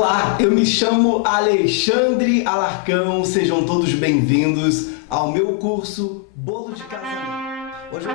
Olá, eu me chamo Alexandre Alarcão, sejam todos bem-vindos ao meu curso Bolo de Casamento. Hoje eu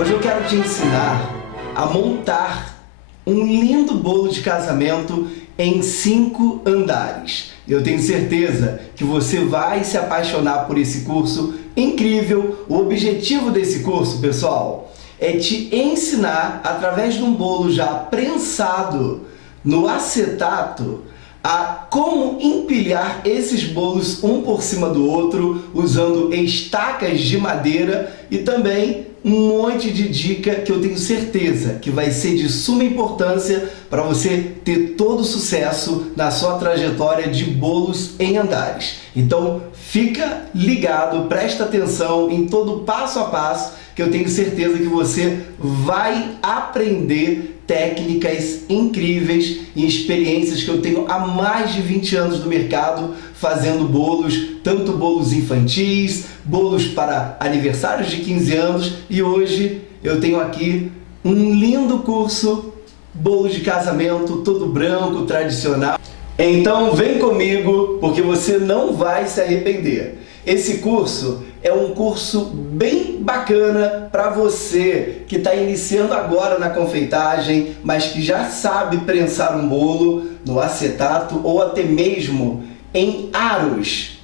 Hoje eu quero te ensinar a montar um lindo bolo de casamento em 5 andares. Eu tenho certeza que você vai se apaixonar por esse curso incrível. O objetivo desse curso, pessoal, é te ensinar, através de um bolo já prensado no acetato, a como empilhar esses bolos um por cima do outro, usando estacas de madeira e também um monte de dica que eu tenho certeza que vai ser de suma importância para você ter todo o sucesso na sua trajetória de bolos em andares. Então fica ligado, presta atenção em todo o passo a passo, que eu tenho certeza que você vai aprender técnicas incríveis e experiências que eu tenho há mais de 20 anos no mercado fazendo bolos, tanto bolos infantis, bolos para aniversários de 15 anos, e hoje eu tenho aqui um lindo curso, bolo de casamento, todo branco, tradicional. Então vem comigo, porque você não vai se arrepender. Esse curso é um curso bem bacana para você que está iniciando agora na confeitagem, mas que já sabe prensar um bolo no acetato ou até mesmo em aros.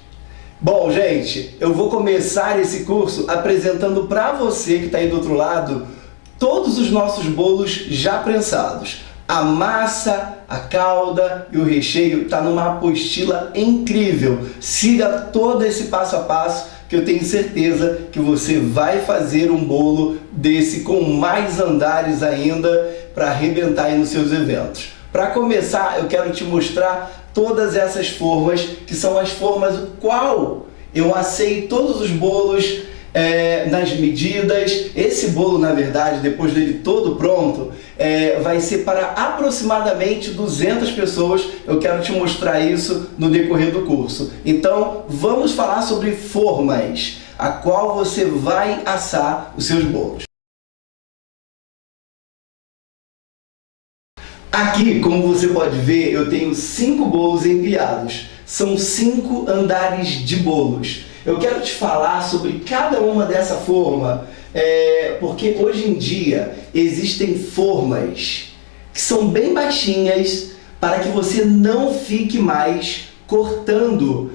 Bom, gente, eu vou começar esse curso apresentando para você que está aí do outro lado todos os nossos bolos já prensados. A massa, a calda e o recheio está numa apostila incrível. Siga todo esse passo a passo que eu tenho certeza que você vai fazer um bolo desse com mais andares ainda para arrebentar aí nos seus eventos. Para começar, eu quero te mostrar todas essas formas, que são as formas qual eu assei todos os bolos nas medidas. Esse bolo, na verdade, depois dele todo pronto, vai ser para aproximadamente 200 pessoas. Eu quero te mostrar isso no decorrer do curso. Então, vamos falar sobre formas a qual você vai assar os seus bolos. Aqui, como você pode ver, eu tenho 5 bolos empilhados. São 5 andares de bolos. Eu quero te falar sobre cada uma dessa forma, porque hoje em dia existem formas que são bem baixinhas para que você não fique mais cortando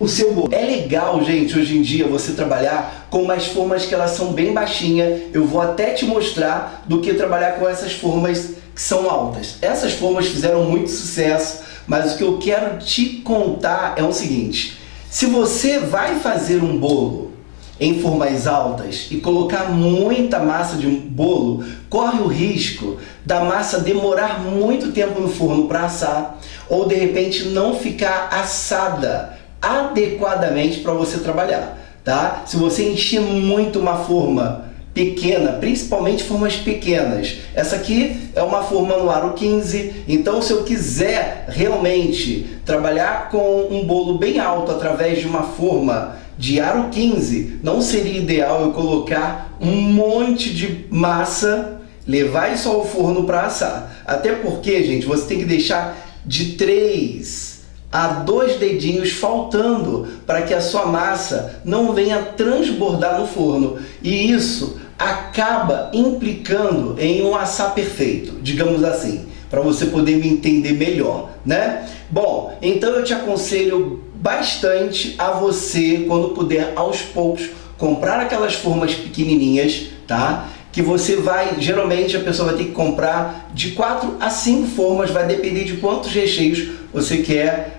o seu bolo. É legal, gente, hoje em dia você trabalhar com umas formas que elas são bem baixinhas. Eu vou até te mostrar do que trabalhar com essas formas que são altas. Essas formas fizeram muito sucesso, mas o que eu quero te contar é o seguinte: se você vai fazer um bolo em formas altas e colocar muita massa de bolo, corre o risco da massa demorar muito tempo no forno para assar, ou de repente não ficar assada adequadamente para você trabalhar, tá? Se você encher muito uma forma pequena, principalmente formas pequenas. Essa aqui é uma forma no aro 15, então se eu quiser realmente trabalhar com um bolo bem alto através de uma forma de aro 15, não seria ideal eu colocar um monte de massa, levar isso ao forno para assar. Até porque, gente, você tem que deixar de 3 a 2 dedinhos faltando para que a sua massa não venha transbordar no forno. E isso acaba implicando em um assar perfeito, digamos assim, para você poder me entender melhor, né? Bom, então eu te aconselho bastante a você, quando puder, aos poucos, comprar aquelas formas pequenininhas, tá? Que você vai, geralmente a pessoa vai ter que comprar de 4 a 5 formas, vai depender de quantos recheios você quer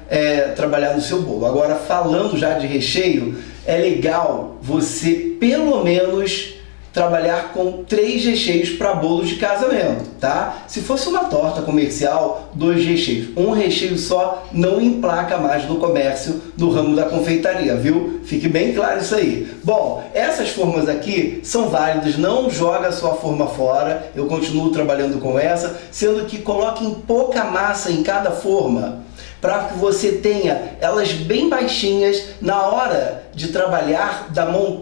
trabalhar no seu bolo. Agora, falando já de recheio, é legal você pelo menos trabalhar com 3 recheios para bolos de casamento, tá? Se fosse uma torta comercial, 2 recheios. Um recheio só não emplaca mais no comércio, no ramo da confeitaria, viu? Fique bem claro isso aí. Bom, essas formas aqui são válidas, não joga a sua forma fora, eu continuo trabalhando com essa, sendo que coloquem pouca massa em cada forma, para que você tenha elas bem baixinhas na hora de trabalhar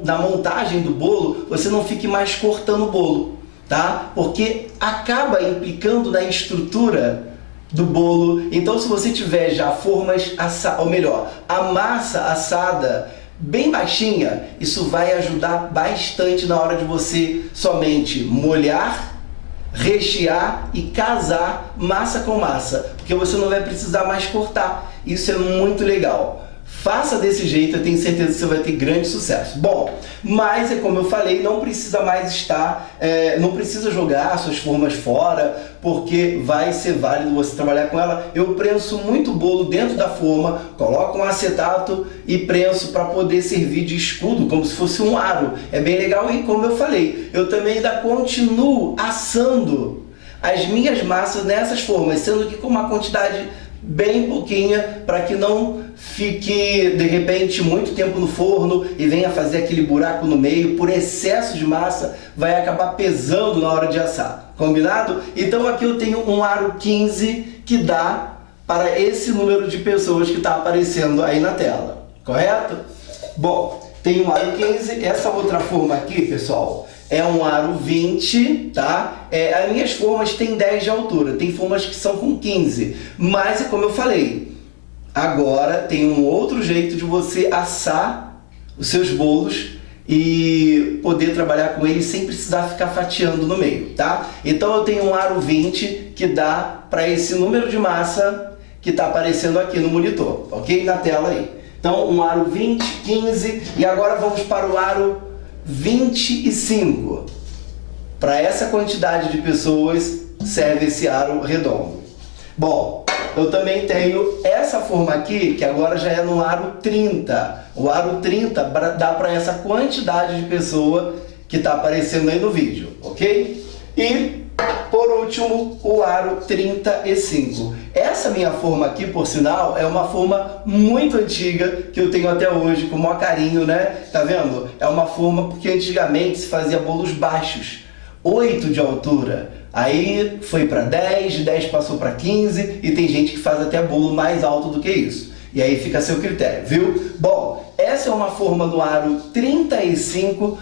na montagem do bolo, você não fique mais cortando o bolo, tá? Porque acaba implicando na estrutura do bolo. Então, se você tiver já formas assadas, ou melhor, a massa assada bem baixinha, isso vai ajudar bastante na hora de você somente molhar, rechear e casar massa com massa, porque você não vai precisar mais cortar. Isso é muito legal. Faça desse jeito, eu tenho certeza que você vai ter grande sucesso. Bom, mas é como eu falei, não precisa mais estar, não precisa jogar suas formas fora, porque vai ser válido você trabalhar com ela. Eu prenso muito bolo dentro da forma, coloco um acetato e prenso para poder servir de escudo, como se fosse um aro. É bem legal e como eu falei, eu também ainda continuo assando as minhas massas nessas formas, sendo que com uma quantidade bem pouquinha, para que não fique de repente muito tempo no forno e venha fazer aquele buraco no meio. Por excesso de massa vai acabar pesando na hora de assar, combinado? Então aqui eu tenho um aro 15 que dá para esse número de pessoas que está aparecendo aí na tela, correto? Bom, tem um aro 15, essa outra forma aqui, pessoal, é um aro 20, tá? As minhas formas têm 10 de altura, tem formas que são com 15, mas é como eu falei, agora tem um outro jeito de você assar os seus bolos e poder trabalhar com eles sem precisar ficar fatiando no meio, tá? Então eu tenho um aro 20 que dá para esse número de massa que está aparecendo aqui no monitor, ok? Na tela aí. Então um aro 20, 15 e agora vamos para o aro 25. Para essa quantidade de pessoas serve esse aro redondo. Bom, eu também tenho essa forma aqui, que agora já é no aro 30. O aro 30 dá para essa quantidade de pessoa que está aparecendo aí no vídeo, ok? E, por último, o aro 35. Essa minha forma aqui, por sinal, é uma forma muito antiga, que eu tenho até hoje, com o maior carinho, né? Tá vendo? É uma forma porque antigamente se fazia bolos baixos, 8 de altura. Aí foi para 10, de 10 passou para 15 e tem gente que faz até bolo mais alto do que isso. E aí fica a seu critério, viu? Bom, essa é uma forma no aro 35.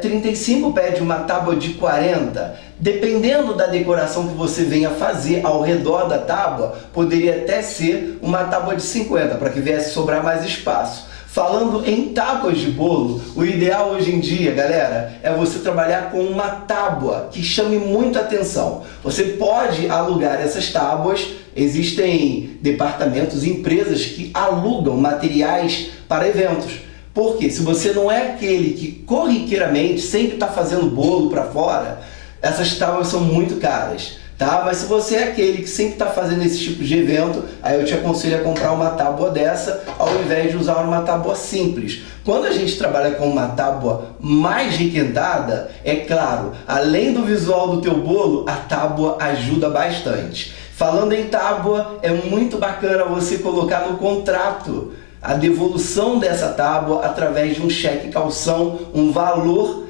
35 pede uma tábua de 40, dependendo da decoração que você venha fazer ao redor da tábua, poderia até ser uma tábua de 50, para que viesse sobrar mais espaço. Falando em tábuas de bolo, o ideal hoje em dia, galera, é você trabalhar com uma tábua que chame muita atenção. Você pode alugar essas tábuas, existem departamentos, empresas que alugam materiais para eventos. Porque se você não é aquele que corriqueiramente sempre está fazendo bolo para fora, essas tábuas são muito caras, tá? Mas se você é aquele que sempre está fazendo esse tipo de evento, aí eu te aconselho a comprar uma tábua dessa, ao invés de usar uma tábua simples. Quando a gente trabalha com uma tábua mais requentada, é claro, além do visual do teu bolo, a tábua ajuda bastante. Falando em tábua, é muito bacana você colocar no contrato a devolução dessa tábua através de um cheque calção, um valor,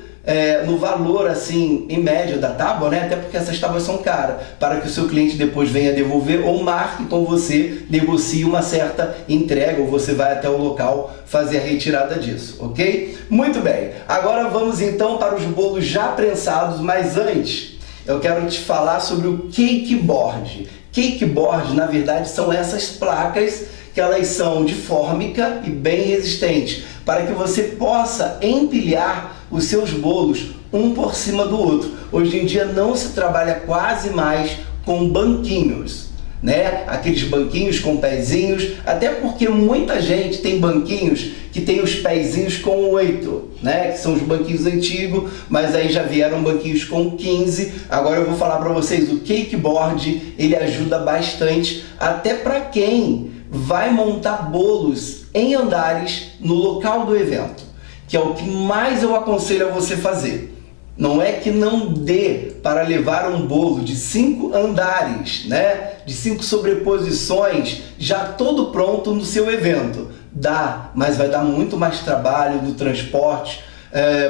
no valor assim, em média da tábua, né? Até porque essas tábuas são caras, para que o seu cliente depois venha devolver ou marque com você, negocie uma certa entrega ou você vai até o local fazer a retirada disso, ok? Muito bem, agora vamos então para os bolos já prensados, mas antes eu quero te falar sobre o cake board. Cake board, na verdade, são essas placas que elas são de fórmica e bem resistentes, para que você possa empilhar os seus bolos um por cima do outro. Hoje em dia não se trabalha quase mais com banquinhos, né? Aqueles banquinhos com pezinhos, até porque muita gente tem banquinhos que tem os pezinhos com 8, né? Que são os banquinhos antigos, mas aí já vieram banquinhos com 15. Agora eu vou falar para vocês, o cake board, ele ajuda bastante, até para quem vai montar bolos em andares no local do evento, que é o que mais eu aconselho a você fazer, Não é que não dê para levar um bolo de 5 andares, né? De 5 sobreposições, já todo pronto no seu evento. Dá, mas vai dar muito mais trabalho do transporte,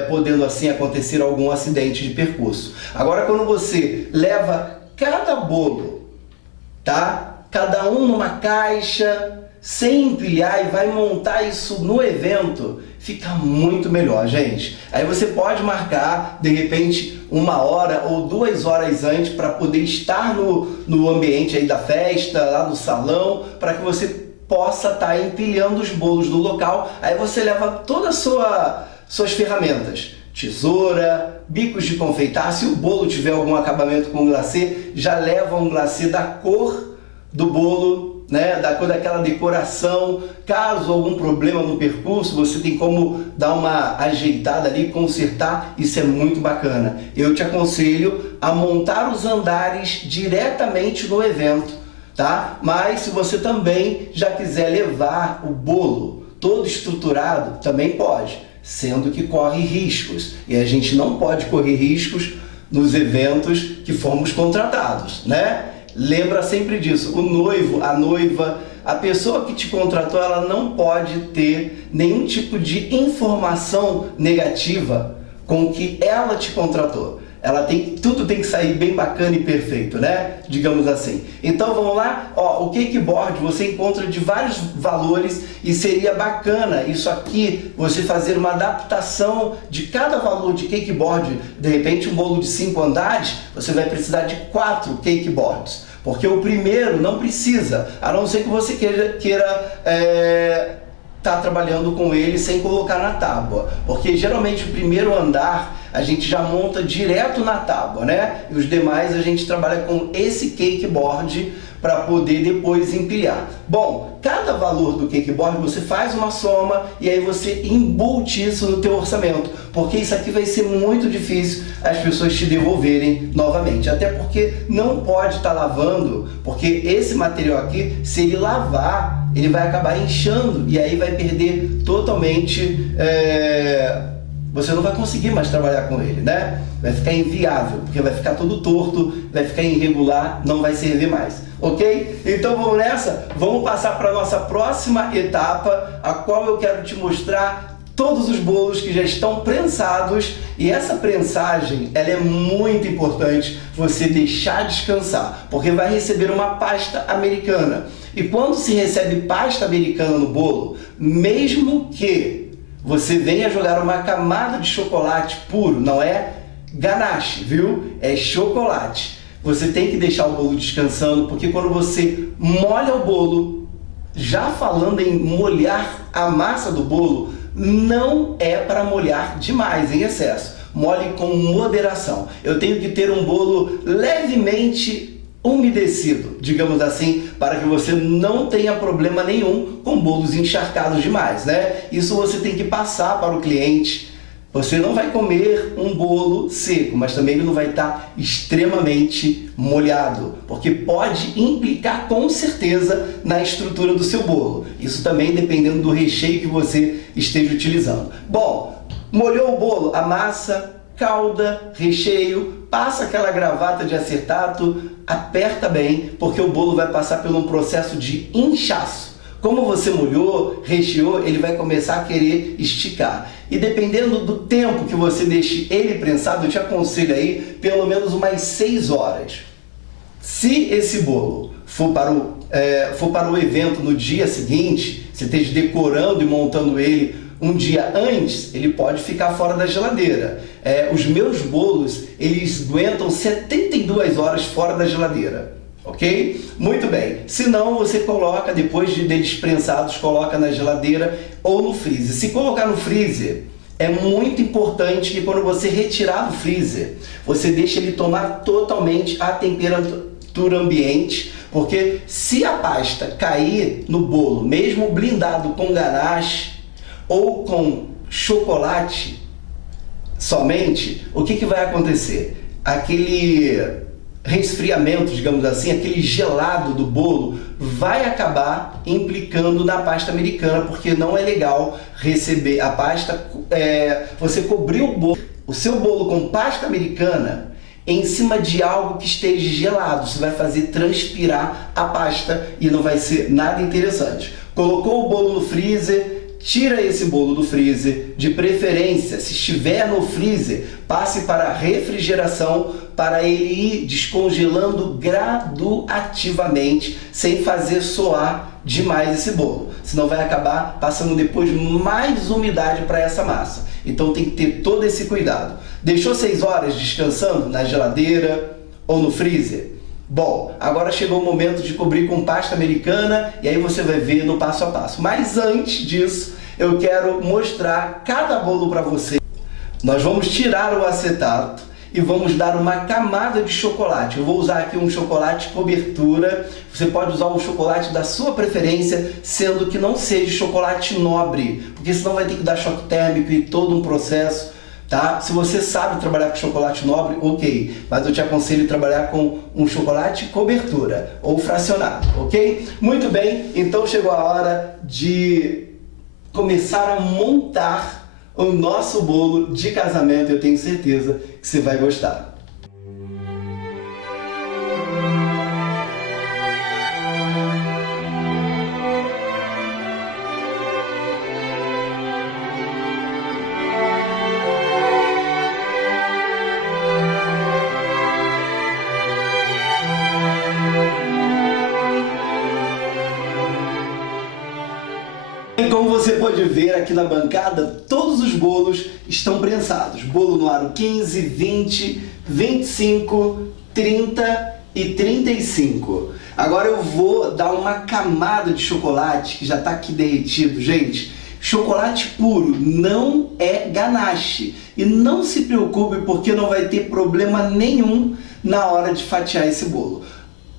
podendo assim acontecer algum acidente de percurso. Agora, quando você leva cada bolo, tá? Cada um numa caixa, sem empilhar, e vai montar isso no evento, fica muito melhor, gente. Aí você pode marcar, de repente, 1 hora ou 2 horas antes para poder estar no ambiente aí da festa, lá no salão, para que você possa estar empilhando os bolos do local. Aí você leva todas as suas ferramentas. Tesoura, bicos de confeitar. Se o bolo tiver algum acabamento com glacê, já leva um glacê da cor do bolo, né, da cor daquela decoração. Caso algum problema no percurso, você tem como dar uma ajeitada ali, consertar. Isso é muito bacana. Eu te aconselho a montar os andares diretamente no evento, tá? Mas se você também já quiser levar o bolo todo estruturado, também pode, sendo que corre riscos. E a gente não pode correr riscos nos eventos que fomos contratados, né? Lembra sempre disso. O noivo, a noiva, a pessoa que te contratou, ela não pode ter nenhum tipo de informação negativa com o que ela te contratou. Tudo tem que sair bem bacana e perfeito, né? Digamos assim. Então vamos lá, ó, o cakeboard você encontra de vários valores e seria bacana isso aqui, você fazer uma adaptação de cada valor de cakeboard. De repente um bolo de 5 andares, você vai precisar de 4 cakeboards, porque o primeiro não precisa, a não ser que você queira tá trabalhando com ele sem colocar na tábua, porque geralmente o primeiro andar a gente já monta direto na tábua, né? E os demais a gente trabalha com esse cakeboard para poder depois empilhar. Bom, cada valor do cakeboard você faz uma soma e aí você embute isso no teu orçamento, porque isso aqui vai ser muito difícil as pessoas te devolverem novamente, até porque não pode estar lavando, porque esse material aqui, se ele lavar, ele vai acabar inchando e aí vai perder totalmente, você não vai conseguir mais trabalhar com ele, né? Vai ficar inviável, porque vai ficar todo torto, vai ficar irregular, não vai servir mais, ok? Então vamos nessa? Vamos passar para a nossa próxima etapa, a qual eu quero te mostrar todos os bolos que já estão prensados, e essa prensagem, ela é muito importante você deixar descansar, porque vai receber uma pasta americana. E quando se recebe pasta americana no bolo, mesmo que você venha jogar uma camada de chocolate puro, não é ganache, viu? É chocolate. Você tem que deixar o bolo descansando, porque quando você molha o bolo, já falando em molhar a massa do bolo, não é para molhar demais, em excesso. Molhe com moderação. Eu tenho que ter um bolo levemente umedecido, digamos assim, para que você não tenha problema nenhum com bolos encharcados demais, né? Isso você tem que passar para o cliente. Você não vai comer um bolo seco, mas também ele não vai estar extremamente molhado, porque pode implicar com certeza na estrutura do seu bolo. Isso também dependendo do recheio que você esteja utilizando. Bom, molhou o bolo, a massa, calda, recheio, passa aquela gravata de acetato, aperta bem, porque o bolo vai passar por um processo de inchaço. Como você molhou, recheou, ele vai começar a querer esticar. E dependendo do tempo que você deixe ele prensado, eu te aconselho aí pelo menos umas 6 horas. Se esse bolo for para o evento no dia seguinte, você esteja decorando e montando ele um dia antes, ele pode ficar fora da geladeira. Os meus bolos, eles aguentam 72 horas fora da geladeira, ok? Muito bem. Se não, você coloca, depois deles prensados, coloca na geladeira ou no freezer. Se colocar no freezer, é muito importante que quando você retirar do freezer, você deixe ele tomar totalmente a temperatura ambiente, porque se a pasta cair no bolo, mesmo blindado com ganache, ou com chocolate somente, o que vai acontecer? resfriamento, digamos assim, aquele gelado do bolo, vai acabar implicando na pasta americana, porque não é legal receber a pasta, você cobrir o seu bolo com pasta americana em cima de algo que esteja gelado. Você vai fazer transpirar a pasta e não vai ser nada interessante. Colocou o bolo no freezer, tira esse bolo do freezer, de preferência, se estiver no freezer, passe para a refrigeração para ele ir descongelando graduativamente, sem fazer soar demais esse bolo. Senão vai acabar passando depois mais umidade para essa massa. Então tem que ter todo esse cuidado. Deixou 6 horas descansando na geladeira ou no freezer? Bom, agora chegou o momento de cobrir com pasta americana e aí você vai ver no passo a passo. Mas antes disso, eu quero mostrar cada bolo para você. Nós vamos tirar o acetato e vamos dar uma camada de chocolate. Eu vou usar aqui um chocolate cobertura. Você pode usar o chocolate da sua preferência, sendo que não seja chocolate nobre, porque senão vai ter que dar choque térmico e todo um processo, tá? Se você sabe trabalhar com chocolate nobre, ok, mas eu te aconselho a trabalhar com um chocolate cobertura ou fracionado, ok? Muito bem, então chegou a hora de começar a montar o nosso bolo de casamento. Eu tenho certeza que você vai gostar. Como você pode ver aqui na bancada, todos os bolos estão prensados. Bolo no aro 15, 20, 25, 30 e 35. Agora eu vou dar uma camada de chocolate que já está aqui derretido. Gente, chocolate puro não é ganache. E não se preocupe, porque não vai ter problema nenhum na hora de fatiar esse bolo.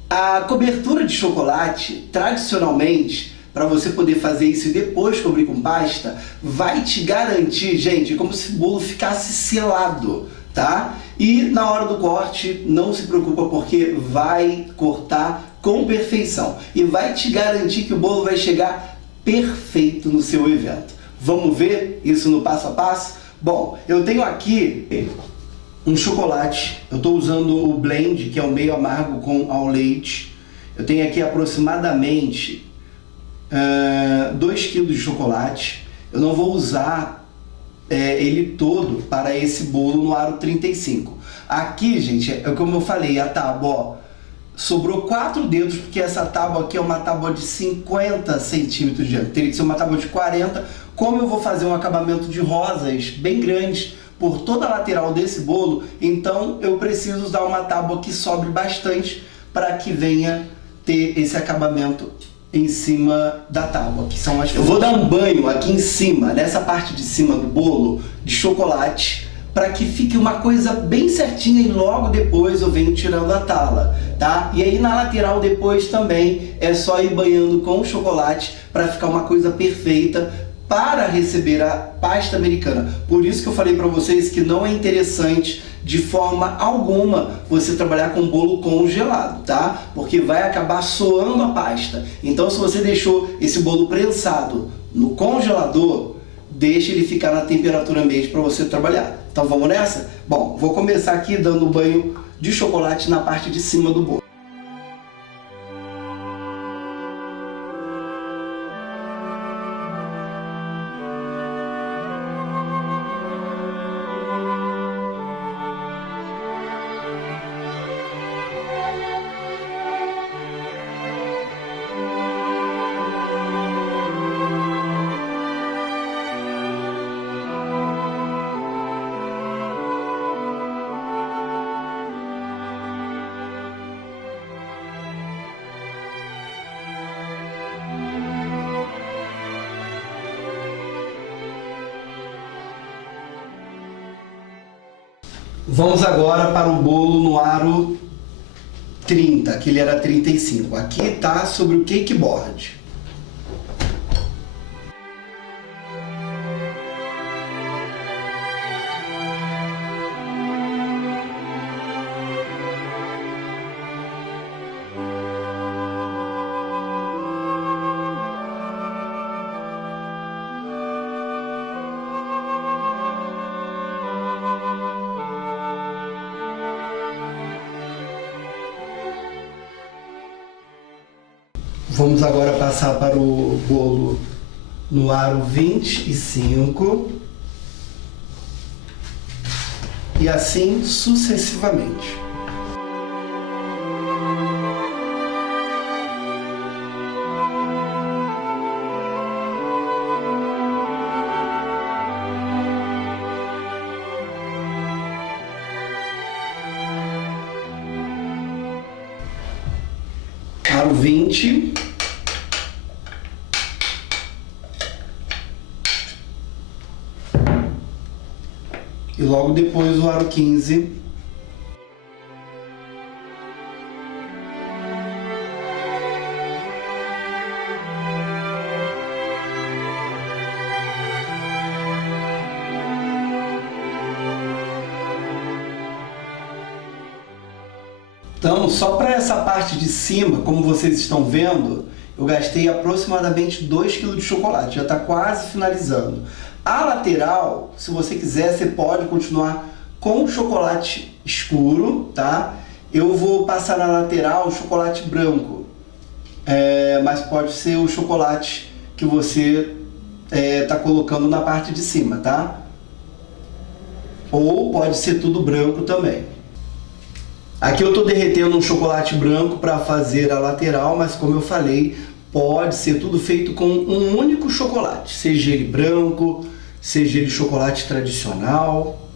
A cobertura de chocolate, tradicionalmente, para você poder fazer isso e depois cobrir com pasta, vai te garantir, gente, como se o bolo ficasse selado, tá? E na hora do corte, não se preocupa, porque vai cortar com perfeição e vai te garantir que o bolo vai chegar perfeito no seu evento. Vamos ver isso no passo a passo? Bom, eu tenho aqui um chocolate, eu estou usando o blend, que é o meio amargo com ao leite. Eu tenho aqui aproximadamente 2 kg de chocolate. Eu não vou usar ele todo para esse bolo no aro 35. Aqui, gente, é como eu falei, a tábua, ó, sobrou 4 dedos, porque essa tábua aqui é uma tábua de 50 centímetros de diâmetro. Teria que ser uma tábua de 40. Como eu vou fazer um acabamento de rosas bem grande por toda a lateral desse bolo, então eu preciso usar uma tábua que sobre bastante para que venha ter esse acabamento em cima da tábua, que são as... Eu vou dar um banho aqui em cima, nessa parte de cima do bolo, de chocolate, para que fique uma coisa bem certinha e logo depois eu venho tirando a tala, tá? E aí na lateral depois também é só ir banhando com chocolate para ficar uma coisa perfeita para receber a pasta americana. Por isso que eu falei para vocês que não é interessante de forma alguma você trabalhar com bolo congelado, tá? Porque vai acabar soando a pasta. Então, se você deixou esse bolo prensado no congelador, deixe ele ficar na temperatura ambiente para você trabalhar. Então, vamos nessa? Bom, vou começar aqui dando banho de chocolate na parte de cima do bolo. Vamos agora para o bolo no aro 30, que ele era 35. Aqui está sobre o cake board. Vamos agora passar para o bolo no aro 25 e assim sucessivamente. Aro 20. E logo depois o aro 15. Então, só para essa parte de cima, como vocês estão vendo, eu gastei aproximadamente 2 kg de chocolate, já está quase finalizando. A lateral, se você quiser, você pode continuar com chocolate escuro, tá? Eu vou passar na lateral chocolate branco, mas pode ser o chocolate que você está colocando na parte de cima, tá? Ou pode ser tudo branco também. Aqui eu estou derretendo um chocolate branco para fazer a lateral, mas como eu falei, pode ser tudo feito com um único chocolate, seja ele branco, seja ele chocolate tradicional.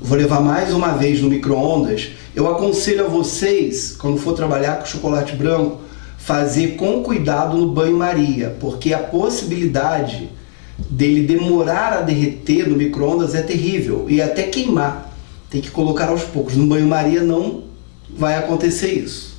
Vou levar mais uma vez no micro-ondas. Eu aconselho a vocês, quando for trabalhar com chocolate branco, fazer com cuidado no banho-maria, porque a possibilidade dele demorar a derreter no micro-ondas é terrível e até queimar. Tem que colocar aos poucos. No banho-maria não vai acontecer isso.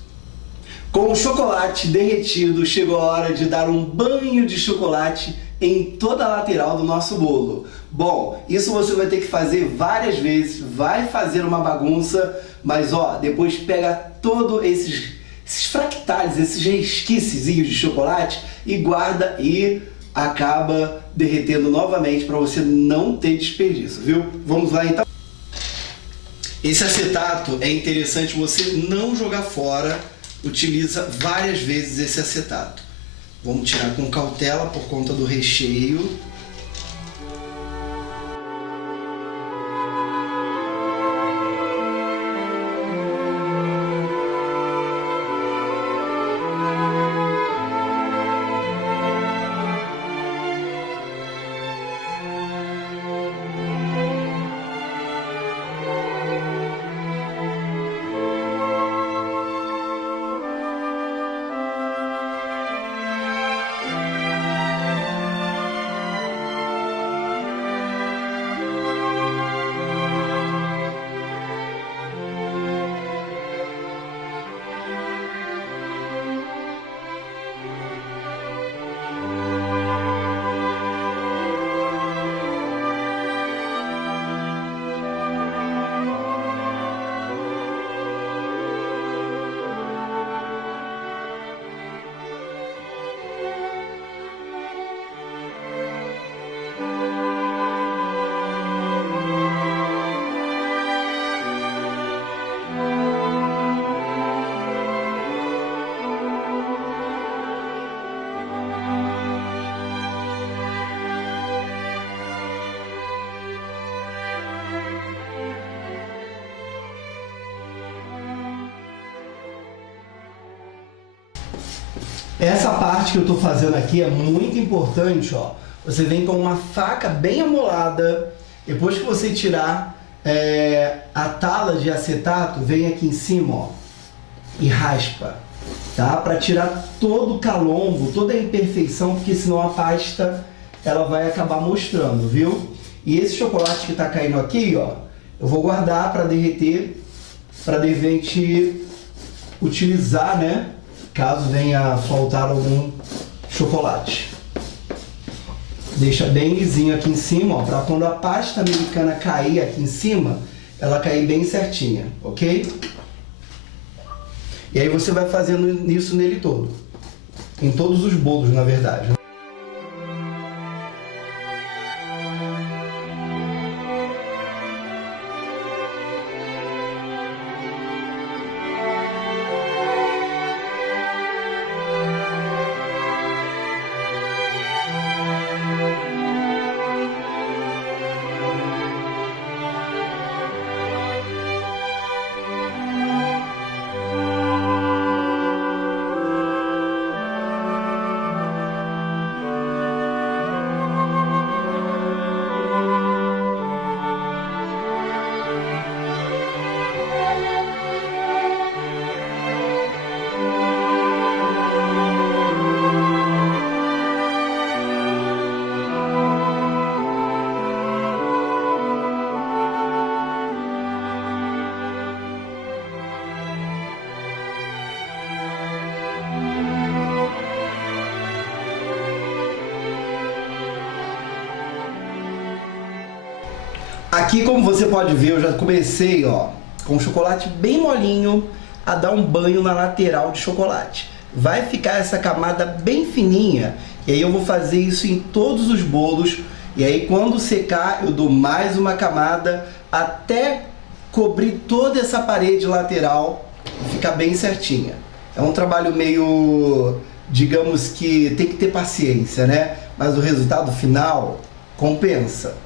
Com o chocolate derretido, chegou a hora de dar um banho de chocolate em toda a lateral do nosso bolo. Bom, isso você vai ter que fazer várias vezes, vai fazer uma bagunça, mas ó, depois pega todos esses fractais, esses resquícios de chocolate e guarda e acaba derretendo novamente para você não ter desperdício, viu? Vamos lá então? Esse acetato é interessante você não jogar fora, utiliza várias vezes esse acetato. Vamos tirar com cautela por conta do recheio. Essa parte que eu estou fazendo aqui é muito importante, ó. Você vem com uma faca bem amolada, depois que você tirar a tala de acetato, vem aqui em cima, ó, e raspa, tá? Para tirar todo o calombo, toda a imperfeição, porque senão a pasta ela vai acabar mostrando, viu? E esse chocolate que está caindo aqui, ó, eu vou guardar para derreter, para de repente utilizar, né? Caso venha a faltar algum chocolate. Deixa bem lisinho aqui em cima, ó, para quando a pasta americana cair aqui em cima, ela cair bem certinha, ok? E aí você vai fazendo isso nele todo. Em todos os bolos, na verdade. Aqui, como você pode ver, eu já comecei, ó, com o chocolate bem molinho, a dar um banho na lateral de chocolate. Vai ficar essa camada bem fininha, e aí eu vou fazer isso em todos os bolos, e aí quando secar eu dou mais uma camada até cobrir toda essa parede lateral e ficar bem certinha. É um trabalho meio, digamos que tem que ter paciência, né? Mas o resultado final compensa.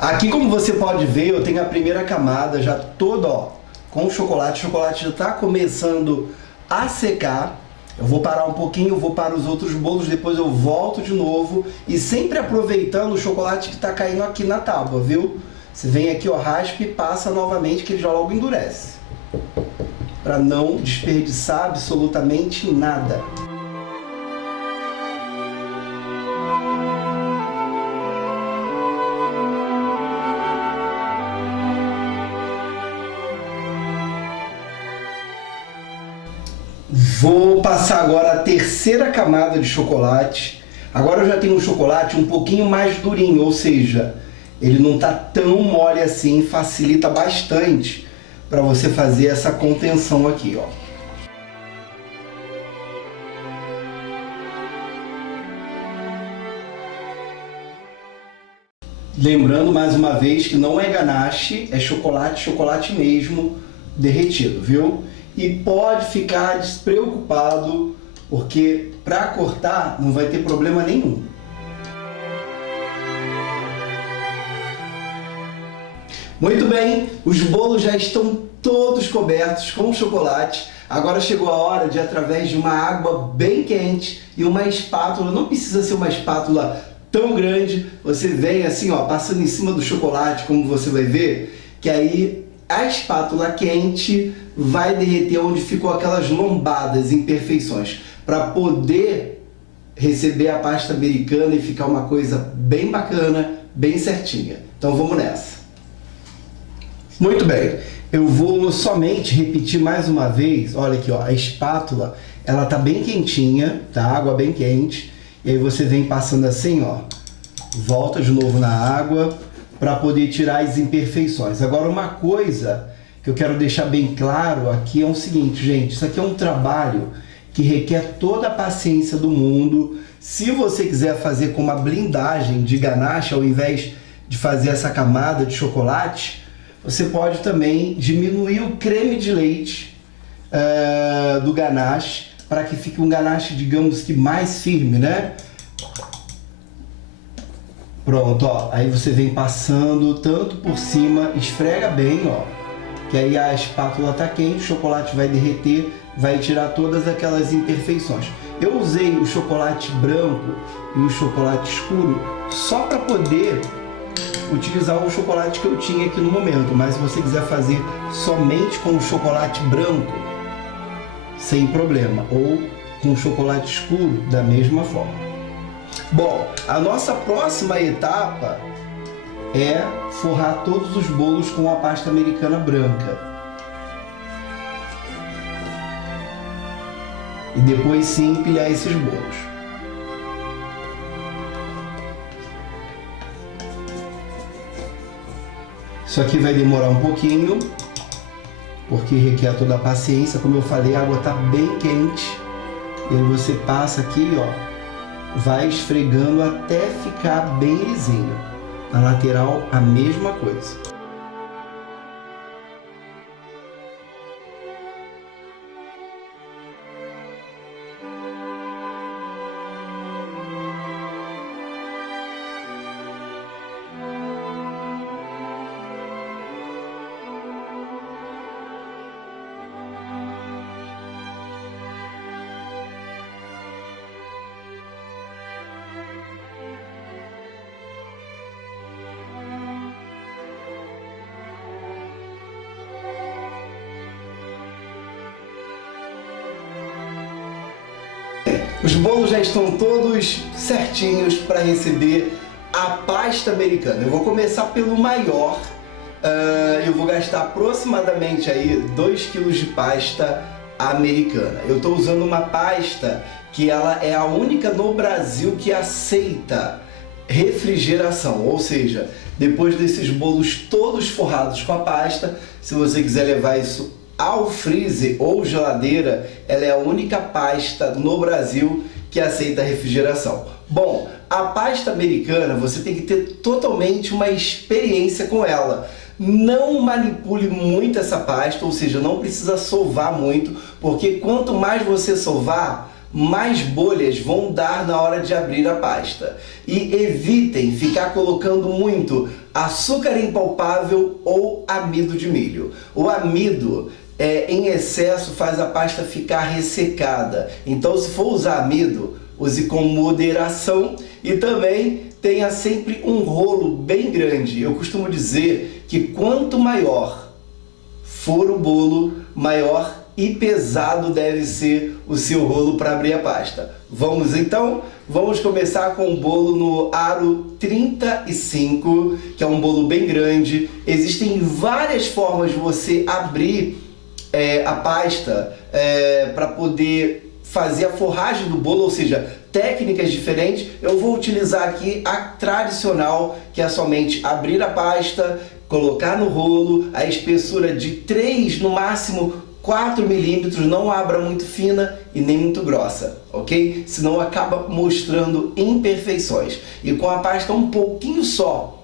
Aqui, como você pode ver, eu tenho a primeira camada já toda, ó, com o chocolate. O chocolate já está começando a secar. Eu vou parar um pouquinho, vou para os outros bolos, depois eu volto de novo. E sempre aproveitando o chocolate que está caindo aqui na tábua, viu? Você vem aqui, ó, raspa e passa novamente, que ele já logo endurece. Para não desperdiçar absolutamente nada. Vou passar agora a terceira camada de chocolate. Agora eu já tenho um chocolate um pouquinho mais durinho, ou seja, ele não está tão mole assim, facilita bastante para você fazer essa contenção aqui, ó. Lembrando mais uma vez que não é ganache, é chocolate, chocolate mesmo derretido, viu? E pode ficar despreocupado, porque para cortar não vai ter problema nenhum. Muito bem, os bolos já estão todos cobertos com chocolate. Agora chegou a hora de, através de uma água bem quente e uma espátula, não precisa ser uma espátula tão grande, você vem assim, ó, passando em cima do chocolate, como você vai ver, que aí a espátula quente vai derreter onde ficou aquelas lombadas, imperfeições, para poder receber a pasta americana e ficar uma coisa bem bacana, bem certinha. Então vamos nessa. Muito bem, eu vou somente repetir mais uma vez. Olha aqui, ó, a espátula, ela tá bem quentinha, tá? Água bem quente. E aí você vem passando assim, ó, volta de novo na água para poder tirar as imperfeições. Agora, uma coisa que eu quero deixar bem claro aqui é o seguinte, gente, isso aqui é um trabalho que requer toda a paciência do mundo. Se você quiser fazer com uma blindagem de ganache, ao invés de fazer essa camada de chocolate, você pode também diminuir o creme de leite do ganache, para que fique um ganache, digamos que mais firme, né? Pronto, ó, aí você vem passando tanto por cima, esfrega bem, ó, que aí a espátula tá quente, o chocolate vai derreter, vai tirar todas aquelas imperfeições. Eu usei o chocolate branco e o chocolate escuro só para poder utilizar o chocolate que eu tinha aqui no momento, mas se você quiser fazer somente com o chocolate branco, sem problema, ou com chocolate escuro, da mesma forma. Bom, a nossa próxima etapa é forrar todos os bolos com a pasta americana branca. E depois sim empilhar esses bolos. Isso aqui vai demorar um pouquinho, porque requer toda a paciência. Como eu falei, a água está bem quente. E aí você passa aqui, ó, vai esfregando até ficar bem lisinho. Na lateral, a mesma coisa. Os bolos já estão todos certinhos para receber a pasta americana. Eu vou começar pelo maior. Eu vou gastar aproximadamente aí 2 kg de pasta americana. Eu estou usando uma pasta que ela é a única no Brasil que aceita refrigeração, ou seja, depois desses bolos todos forrados com a pasta, se você quiser levar isso ao freezer ou geladeira, ela é a única pasta no Brasil que aceita refrigeração. Bom, a pasta americana você tem que ter totalmente uma experiência com ela. Não manipule muito essa pasta, ou seja, não precisa sovar muito, porque quanto mais você sovar, mais bolhas vão dar na hora de abrir a pasta. E evitem ficar colocando muito açúcar impalpável ou amido de milho. O amido em excesso faz a pasta ficar ressecada. Então, se for usar amido, use com moderação e também tenha sempre um rolo bem grande. Eu costumo dizer que quanto maior for o bolo, maior e pesado deve ser o seu rolo para abrir a pasta. Vamos então? Vamos começar com o bolo no aro 35, que é um bolo bem grande. Existem várias formas de você abrir a pasta para poder fazer a forragem do bolo, ou seja, técnicas diferentes. Eu vou utilizar aqui a tradicional, que é somente abrir a pasta, colocar no rolo, a espessura de 3, no máximo 4 milímetros, não abra muito fina e nem muito grossa, ok? Senão acaba mostrando imperfeições. E com a pasta um pouquinho só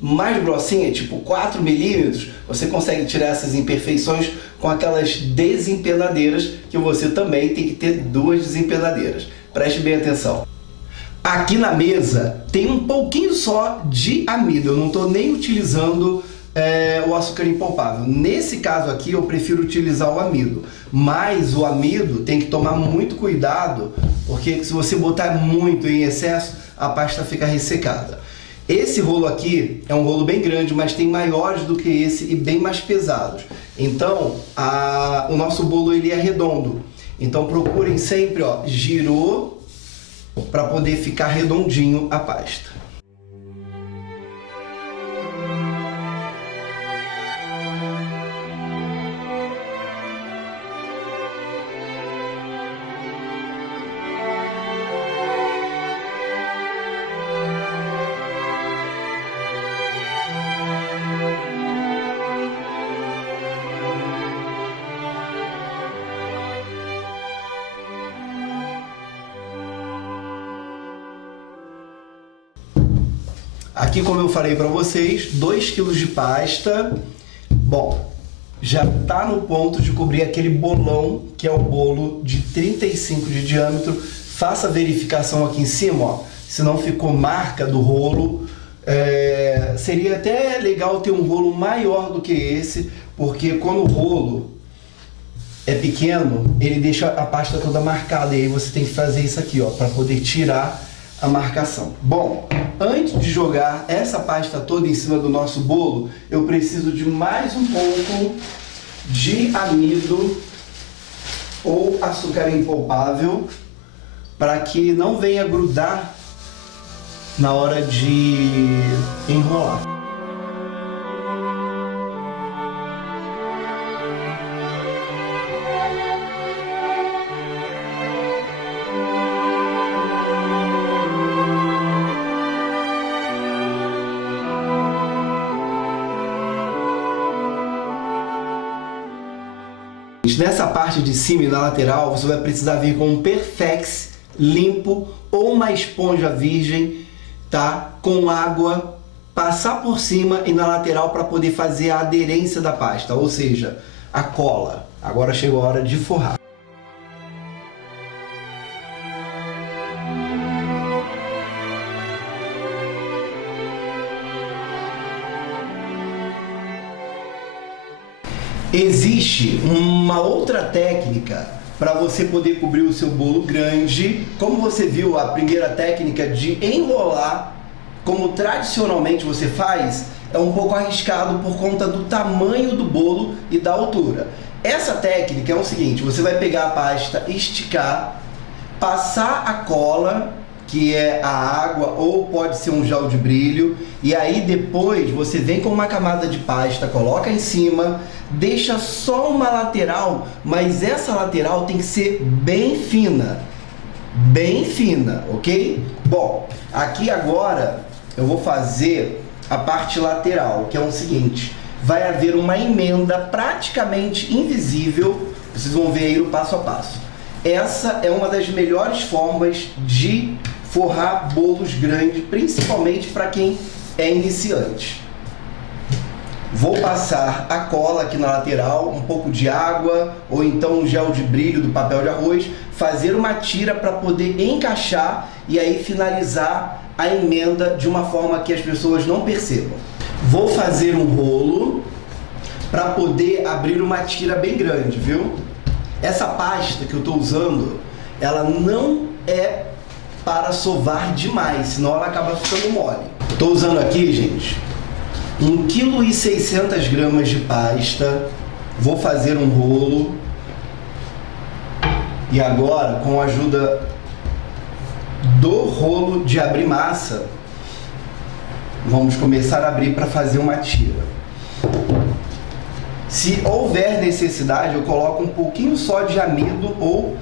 mais grossinha, tipo 4 milímetros, você consegue tirar essas imperfeições com aquelas desempenadeiras, que você também tem que ter 2 desempenadeiras. Preste bem atenção. Aqui na mesa tem um pouquinho só de amido, eu não estou nem utilizando o açúcar impalpável. Nesse caso aqui eu prefiro utilizar o amido, mas o amido tem que tomar muito cuidado, porque se você botar muito em excesso, a pasta fica ressecada. Esse rolo aqui é um rolo bem grande, mas tem maiores do que esse e bem mais pesados. Então, o nosso bolo ele é redondo. Então procurem sempre, ó, girou para poder ficar redondinho a pasta. Aqui, como eu falei para vocês, 2 kg de pasta. Bom, já está no ponto de cobrir aquele bolão, que é o bolo de 35 de diâmetro. Faça a verificação aqui em cima, ó, se não ficou marca do rolo. Seria até legal ter um rolo maior do que esse, porque quando o rolo é pequeno, ele deixa a pasta toda marcada, e aí você tem que fazer isso aqui, ó, para poder tirar a marcação. Bom, antes de jogar essa pasta toda em cima do nosso bolo, eu preciso de mais um pouco de amido ou açúcar impalpável, para que não venha grudar na hora de enrolar. Nessa parte de cima e na lateral, você vai precisar vir com um Perfex limpo ou uma esponja virgem, tá? Com água, passar por cima e na lateral para poder fazer a aderência da pasta, ou seja, a cola. Agora chegou a hora de forrar. Existe uma outra técnica para você poder cobrir o seu bolo grande. Como você viu, a primeira técnica de enrolar, como tradicionalmente você faz, é um pouco arriscado por conta do tamanho do bolo e da altura. Essa técnica é o seguinte: você vai pegar a pasta, esticar, passar a cola, que é a água ou pode ser um gel de brilho, e aí depois você vem com uma camada de pasta, coloca em cima, deixa só uma lateral, mas essa lateral tem que ser bem fina, ok? Bom, aqui agora eu vou fazer a parte lateral, que é o seguinte: vai haver uma emenda praticamente invisível, vocês vão ver aí o passo a passo. Essa é uma das melhores formas de forrar bolos grandes, principalmente para quem é iniciante. Vou passar a cola aqui na lateral, um pouco de água ou então um gel de brilho do papel de arroz, fazer uma tira para poder encaixar e aí finalizar a emenda de uma forma que as pessoas não percebam. Vou fazer um rolo para poder abrir uma tira bem grande, viu? Essa pasta que eu estou usando, ela não é para sovar demais, senão ela acaba ficando mole. Estou usando aqui, gente, 1,6 kg de pasta. Vou fazer um rolo. E agora, com a ajuda do rolo de abrir massa, vamos começar a abrir para fazer uma tira. Se houver necessidade, eu coloco um pouquinho só de amido ou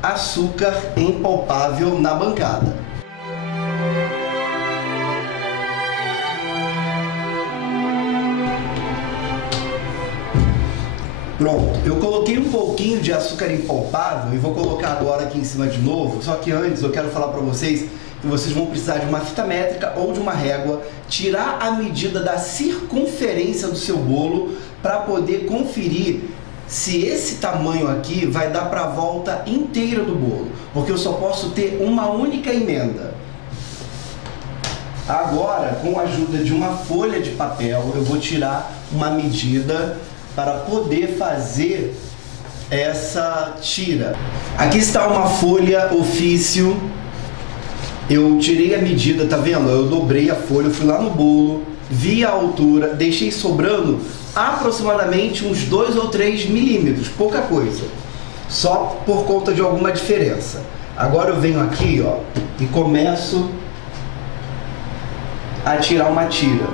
açúcar impalpável na bancada. Pronto, eu coloquei um pouquinho de açúcar impalpável e vou colocar agora aqui em cima de novo, só que antes eu quero falar para vocês que vocês vão precisar de uma fita métrica ou de uma régua, tirar a medida da circunferência do seu bolo para poder conferir se esse tamanho aqui vai dar para a volta inteira do bolo, porque eu só posso ter uma única emenda. Agora, com a ajuda de uma folha de papel, eu vou tirar uma medida para poder fazer essa tira. Aqui está uma folha ofício. Eu tirei a medida, tá vendo? Eu dobrei a folha, eu fui lá no bolo, vi a altura, deixei sobrando aproximadamente uns 2 ou 3 milímetros, pouca coisa, só por conta de alguma diferença. Agora eu venho aqui, ó, e começo a tirar uma tira.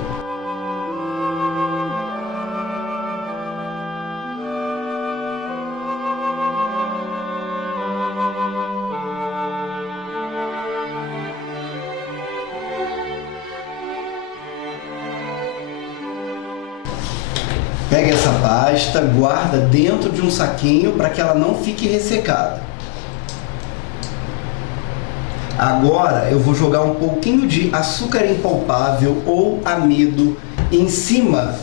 Pega essa pasta, guarda dentro de um saquinho para que ela não fique ressecada. Agora eu vou jogar um pouquinho de açúcar impalpável ou amido em cima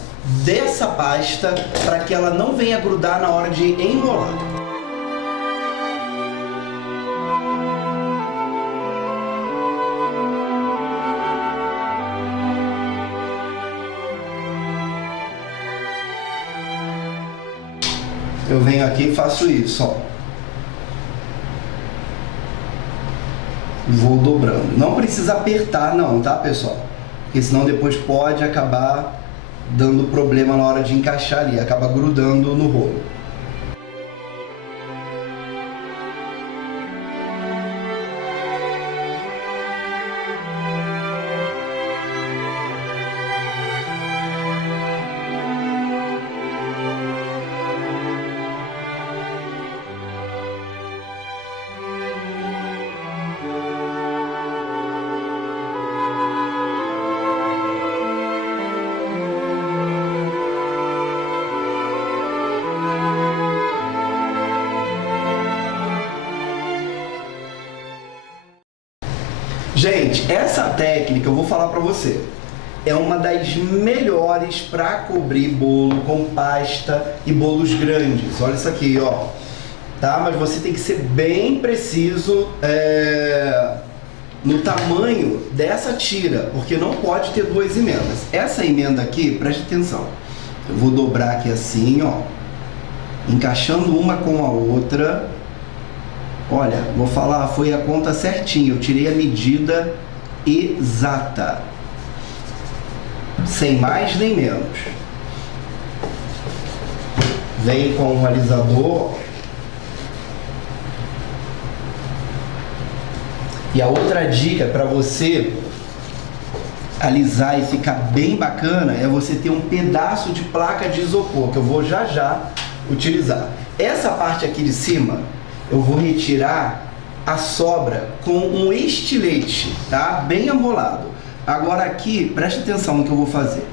dessa pasta para que ela não venha grudar na hora de enrolar. Eu venho aqui e faço isso, ó. Vou dobrando. Não precisa apertar não, tá, pessoal? Porque senão depois pode acabar dando problema na hora de encaixar ali, acaba grudando no rolo. Gente, essa técnica eu vou falar para você, é uma das melhores para cobrir bolo com pasta e bolos grandes. Olha isso aqui, ó, tá? Mas você tem que ser bem preciso no tamanho dessa tira, porque não pode ter duas emendas. Essa emenda aqui, preste atenção, eu vou dobrar aqui assim, ó, encaixando uma com a outra. Olha, vou falar, foi a conta certinha, eu tirei a medida exata, sem mais nem menos. Vem com um alisador E a outra dica para você alisar e ficar bem bacana é você ter um pedaço de placa de isopor, que eu vou já já utilizar. Essa parte aqui de cima, eu vou retirar a sobra com um estilete, tá? Bem amolado. Agora aqui, preste atenção no que eu vou fazer.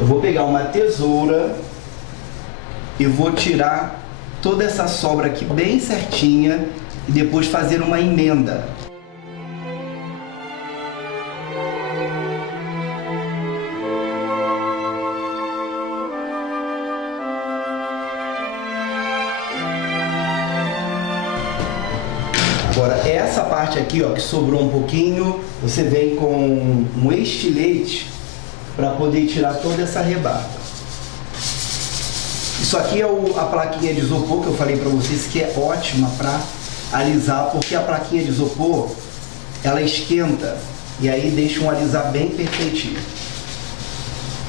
Eu vou pegar uma tesoura e vou tirar toda essa sobra aqui bem certinha e depois fazer uma emenda. Agora, essa parte aqui, ó, que sobrou um pouquinho, você vem com um estilete para poder tirar toda essa rebaba. Isso aqui é a plaquinha de isopor que eu falei para vocês, que é ótima para alisar, porque a plaquinha de isopor, ela esquenta e aí deixa um alisar bem perfeitinho.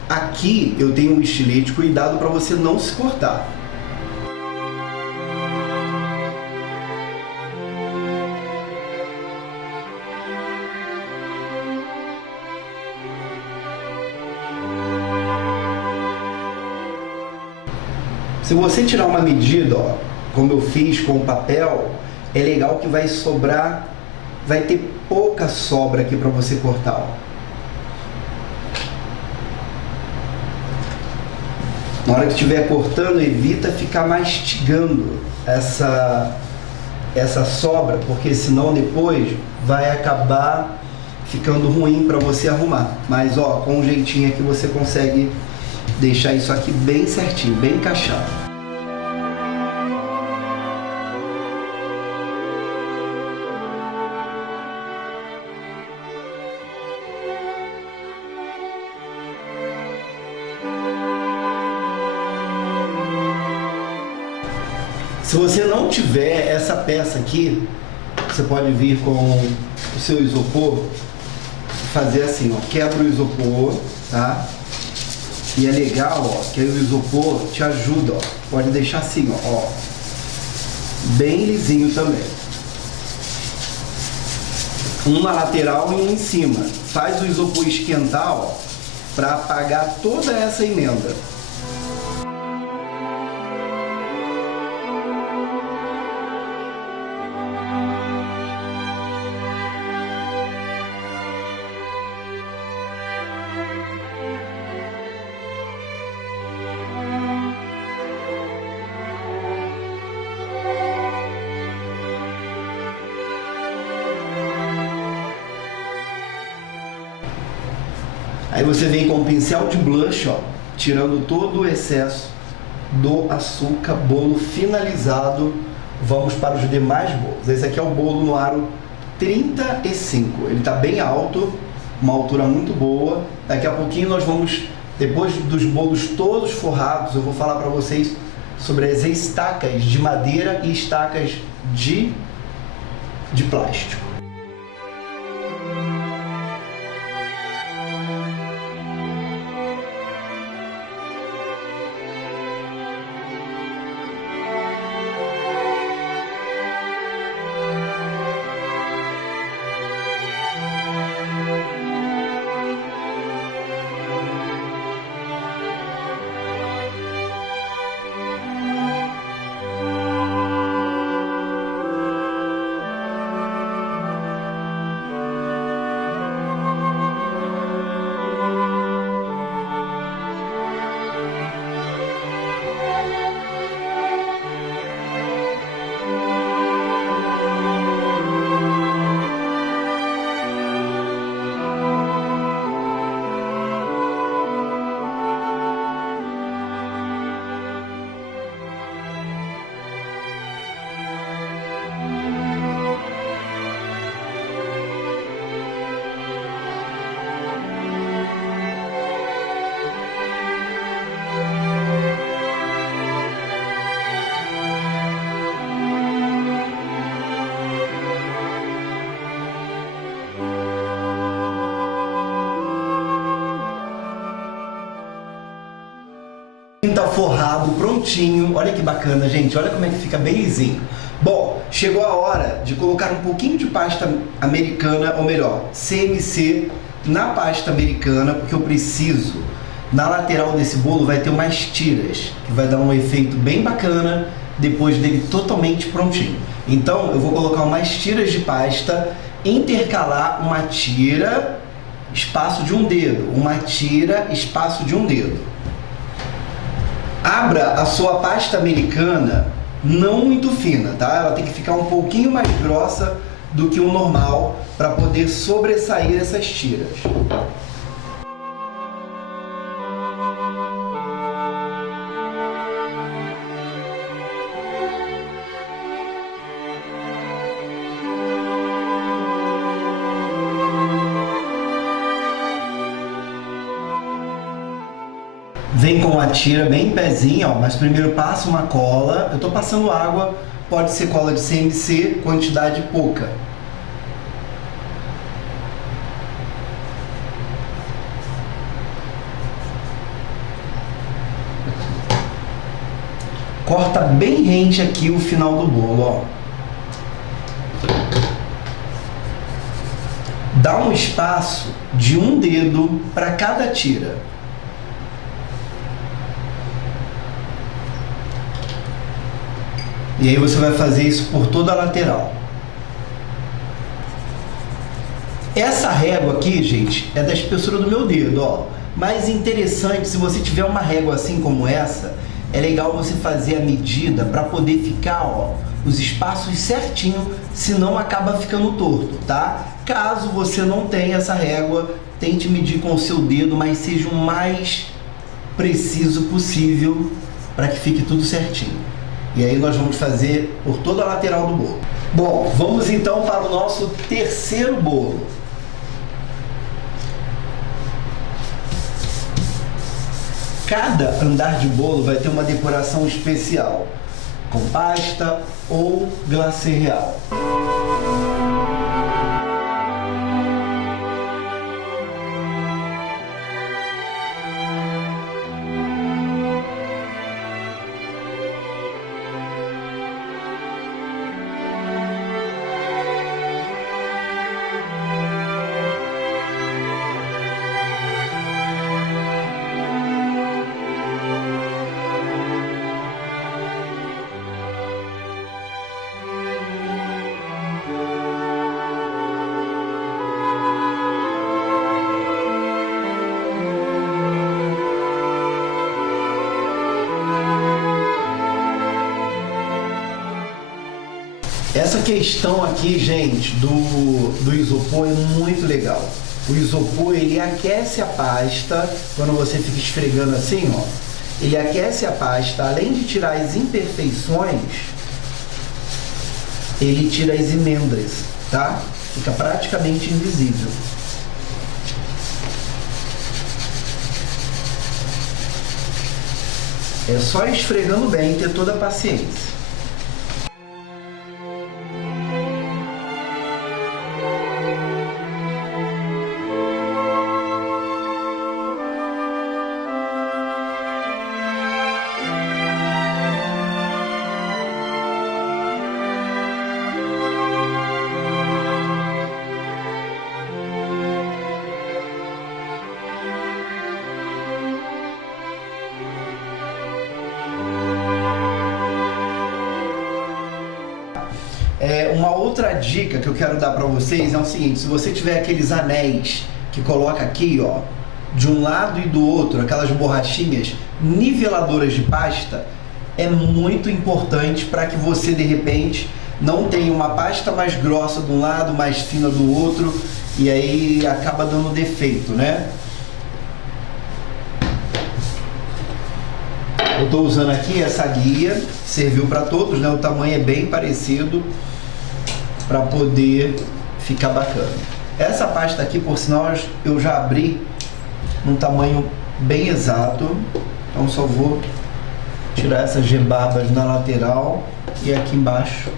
Aqui eu tenho um estilete, cuidado para você não se cortar. Se você tirar uma medida, ó, como eu fiz com o papel, é legal que vai sobrar, vai ter pouca sobra aqui para você cortar, ó. Na hora que estiver cortando, evita ficar mastigando essa sobra, porque senão depois vai acabar ficando ruim para você arrumar. Mas ó, com um jeitinho aqui você consegue deixar isso aqui bem certinho, bem encaixado. Se você não tiver essa peça aqui, você pode vir com o seu isopor, fazer assim, ó, quebra o isopor, tá? E é legal, ó, que aí o isopor te ajuda, ó. Pode deixar assim, ó, bem lisinho também. Um na lateral e um em cima. Faz o isopor esquentar, ó, para apagar toda essa emenda. Aí você vem com um pincel de blush, ó, tirando todo o excesso do açúcar, bolo finalizado. Vamos para os demais bolos. Esse aqui é o bolo no aro 35. Ele está bem alto, uma altura muito boa. Daqui a pouquinho nós vamos, depois dos bolos todos forrados, eu vou falar para vocês sobre as estacas de madeira e estacas de plástico. Tá forrado, prontinho. Olha que bacana, gente. Olha como é que fica bem lisinho. Bom, chegou a hora de colocar um pouquinho de pasta americana, ou melhor, CMC na pasta americana, porque eu preciso, na lateral desse bolo vai ter umas tiras, que vai dar um efeito bem bacana depois dele totalmente prontinho. Então eu vou colocar umas tiras de pasta, intercalar uma tira, espaço de um dedo, uma tira, espaço de um dedo. Abra a sua pasta americana não muito fina, tá? Ela tem que ficar um pouquinho mais grossa do que o normal para poder sobressair essas tiras. Vem com a tira bem em pezinho, ó, mas primeiro passa uma cola. Eu estou passando água, pode ser cola de CMC, quantidade pouca. Corta bem rente aqui o final do bolo, ó. Dá um espaço de um dedo para cada tira. E aí você vai fazer isso por toda a lateral. Essa régua aqui, gente, é da espessura do meu dedo, ó. Mas interessante, se você tiver uma régua assim como essa, é legal você fazer a medida para poder ficar, ó, os espaços certinho, senão acaba ficando torto, tá? Caso você não tenha essa régua, tente medir com o seu dedo, mas seja o mais preciso possível para que fique tudo certinho. E aí nós vamos fazer por toda a lateral do bolo. Bom, vamos então para o nosso terceiro bolo. Cada andar de bolo vai ter uma decoração especial, com pasta ou glacê real. Essa questão aqui, gente, do isopor é muito legal. O isopor, ele aquece a pasta, quando você fica esfregando assim, ó, ele aquece a pasta, além de tirar as imperfeições, ele tira as emendras, tá? Fica praticamente invisível. É só esfregando bem e ter toda a paciência. Uma outra dica que eu quero dar para vocês é o seguinte: se você tiver aqueles anéis que coloca aqui, ó, de um lado e do outro, aquelas borrachinhas niveladoras de pasta, é muito importante para que você de repente não tenha uma pasta mais grossa de um lado, mais fina do outro, e aí acaba dando defeito, né? Eu estou usando aqui essa guia, serviu para todos, né? O tamanho é bem parecido, para poder ficar bacana. Essa pasta aqui, por sinal, eu já abri num tamanho bem exato, então só vou tirar essas rebarbas na lateral e aqui embaixo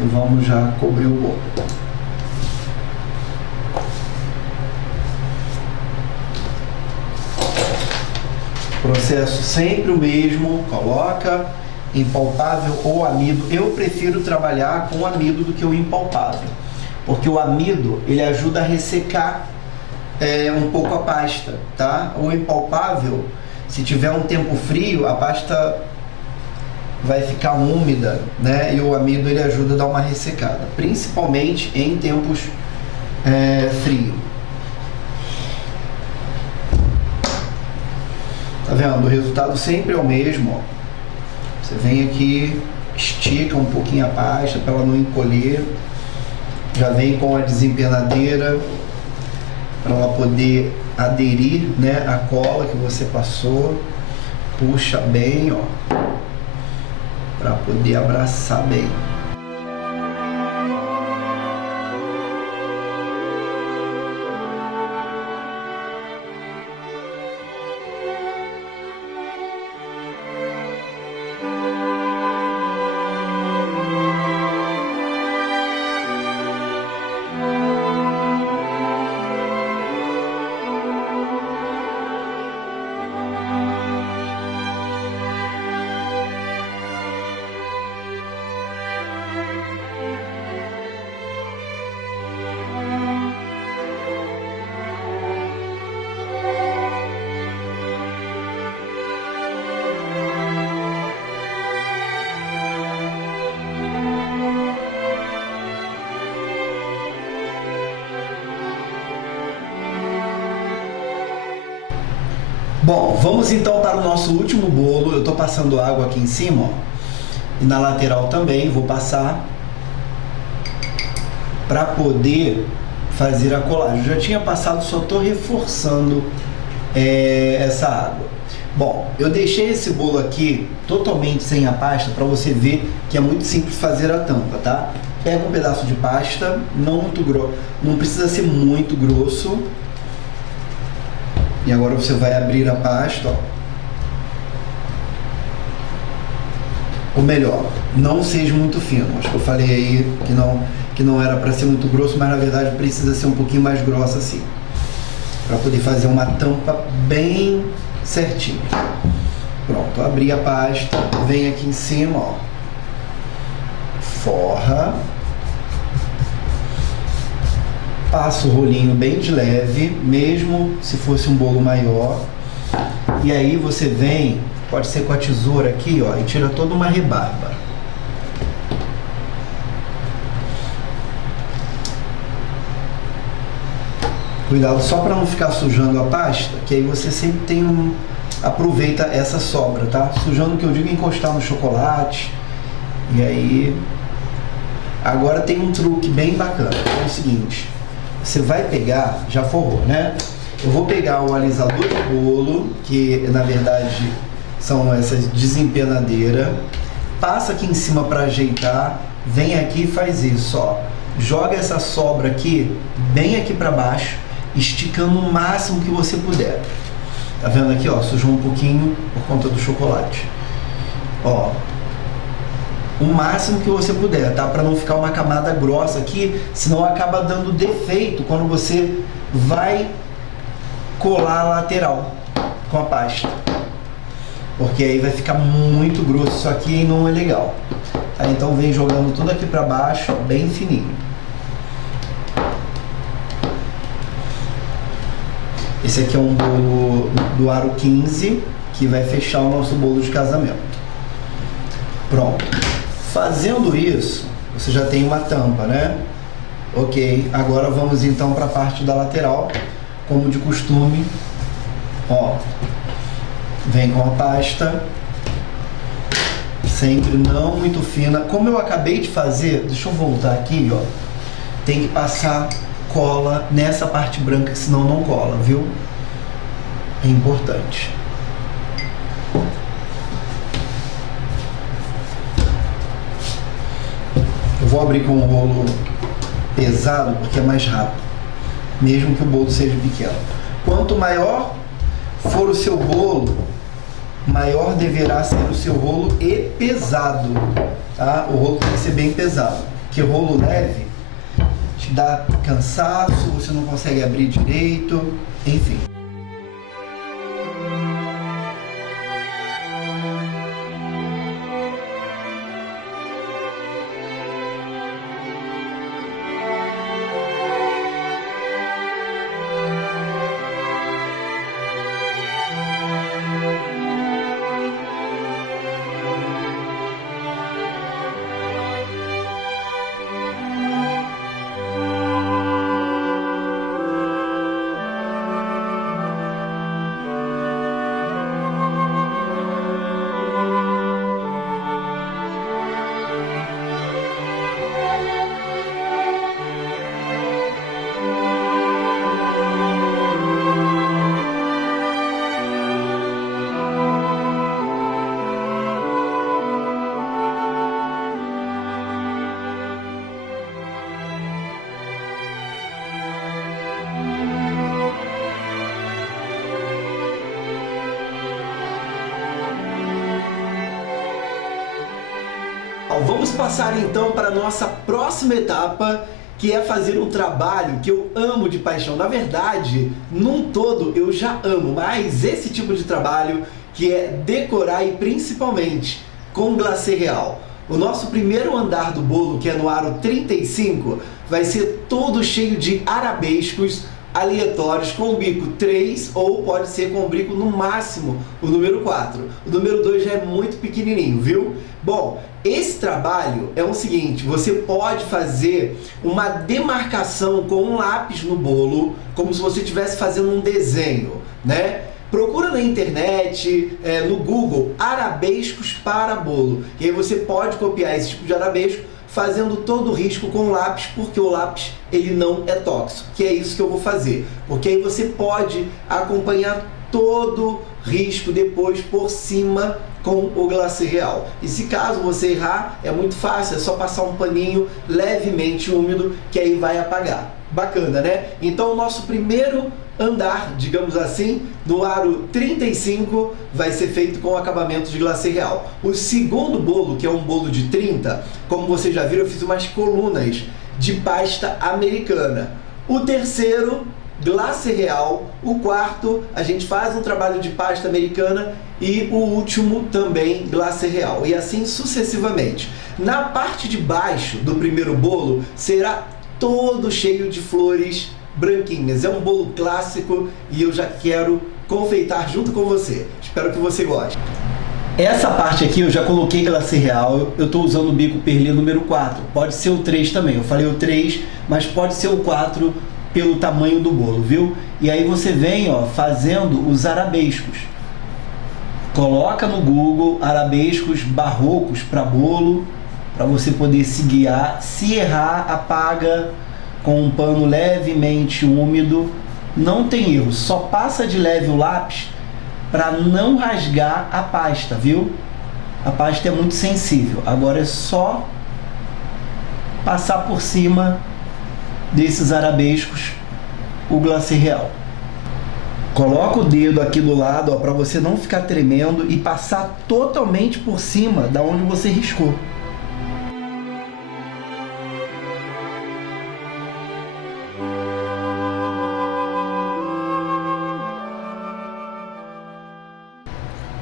e vamos já cobrir o bolo. Processo sempre o mesmo, coloca, impalpável ou amido. Eu prefiro trabalhar com amido do que o impalpável, porque o amido ele ajuda a ressecar um pouco a pasta, tá? O impalpável, se tiver um tempo frio, a pasta vai ficar úmida, né? E o amido ele ajuda a dar uma ressecada, principalmente em tempos frios. Tá vendo? O resultado sempre é o mesmo, ó. Você vem aqui, estica um pouquinho a pasta para ela não encolher. Já vem com a desempenadeira para ela poder aderir, né, a cola que você passou. Puxa bem, ó, para poder abraçar bem. Bom, vamos então para o nosso último bolo. Eu estou passando água aqui em cima, ó, e na lateral também vou passar para poder fazer a colagem. Eu já tinha passado, só estou reforçando essa água. Bom, eu deixei esse bolo aqui totalmente sem a pasta para você ver que é muito simples fazer a tampa, tá? Pega um pedaço de pasta, não muito grosso, não precisa ser muito grosso. E agora você vai abrir a pasta, ó. Ou melhor, não seja muito fino. Acho que eu falei aí que não era para ser muito grosso, mas na verdade precisa ser um pouquinho mais grossa assim, para poder fazer uma tampa bem certinha. Pronto, abri a pasta, vem aqui em cima, ó, forra, passa o rolinho bem de leve, mesmo se fosse um bolo maior. E aí você vem, pode ser com a tesoura aqui, ó, e tira toda uma rebarba. Cuidado só para não ficar sujando a pasta, que aí você sempre tem aproveita essa sobra, tá? Sujando, que eu digo, encostar no chocolate. E aí agora tem um truque bem bacana, é o seguinte: você vai pegar, já forrou, né? Eu vou pegar o alisador de bolo, que na verdade são essas desempenadeiras, passa aqui em cima para ajeitar, vem aqui e faz isso, ó. Joga essa sobra aqui, bem aqui para baixo, esticando o máximo que você puder. Tá vendo aqui, ó? Sujou um pouquinho por conta do chocolate. Ó, o máximo que você puder, tá? Para não ficar uma camada grossa aqui, senão acaba dando defeito quando você vai colar a lateral com a pasta, porque aí vai ficar muito grosso isso aqui e não é legal, tá? Então vem jogando tudo aqui para baixo, ó, bem fininho. Esse aqui é um bolo do aro 15 que vai fechar o nosso bolo de casamento. Pronto. Fazendo isso, você já tem uma tampa, né? Ok, agora vamos então para a parte da lateral, como de costume. Ó, vem com a pasta, sempre não muito fina. Como eu acabei de fazer, deixa eu voltar aqui, ó. Tem que passar cola nessa parte branca, senão não cola, viu? É importante. Eu vou abrir com um rolo pesado porque é mais rápido, mesmo que o bolo seja pequeno. Quanto maior for o seu bolo, maior deverá ser o seu rolo e pesado, tá? O rolo tem que ser bem pesado, porque rolo leve te dá cansaço, você não consegue abrir direito, enfim. Pessoal, vamos passar então para a nossa próxima etapa, que é fazer um trabalho que eu amo de paixão. Na verdade, num todo eu já amo, mas esse tipo de trabalho que é decorar e principalmente com glacê real. O nosso primeiro andar do bolo, que é no aro 35, vai ser todo cheio de arabescos aleatórios com o bico 3 ou pode ser com o bico no máximo o número 4. O número 2 já é muito pequenininho, viu? Bom, esse trabalho é o seguinte, você pode fazer uma demarcação com um lápis no bolo, como se você estivesse fazendo um desenho, né? Procura na internet, no Google, arabescos para bolo. E aí você pode copiar esse tipo de arabesco fazendo todo o risco com o lápis, porque o lápis ele não é tóxico, que é isso que eu vou fazer. Porque aí você pode acompanhar todo risco depois por cima com o glacê real. E se caso você errar, é muito fácil, é só passar um paninho levemente úmido que aí vai apagar. Bacana, né? Então o nosso primeiro andar, digamos assim, no aro 35 vai ser feito com acabamento de glacê real. O segundo bolo, que é um bolo de 30, como vocês já viram, eu fiz umas colunas de pasta americana. O terceiro, glacê real. O quarto, a gente faz um trabalho de pasta americana e o último também glacê real. E assim sucessivamente. Na parte de baixo do primeiro bolo será todo cheio de flores branquinhas. É um bolo clássico e eu já quero confeitar junto com você. Espero que você goste. Essa parte aqui eu já coloquei glacê real, eu estou usando o bico perlê número 4. Pode ser o 3 também, eu falei o 3, mas pode ser o 4 pelo tamanho do bolo, viu? E aí você vem, ó, fazendo os arabescos. Coloca no Google arabescos barrocos para bolo, para você poder se guiar. Se errar, apaga com um pano levemente úmido, não tem erro, só passa de leve o lápis para não rasgar a pasta, viu? A pasta é muito sensível, agora é só passar por cima desses arabescos o glacê real. Coloca o dedo aqui do lado para você não ficar tremendo e passar totalmente por cima da onde você riscou.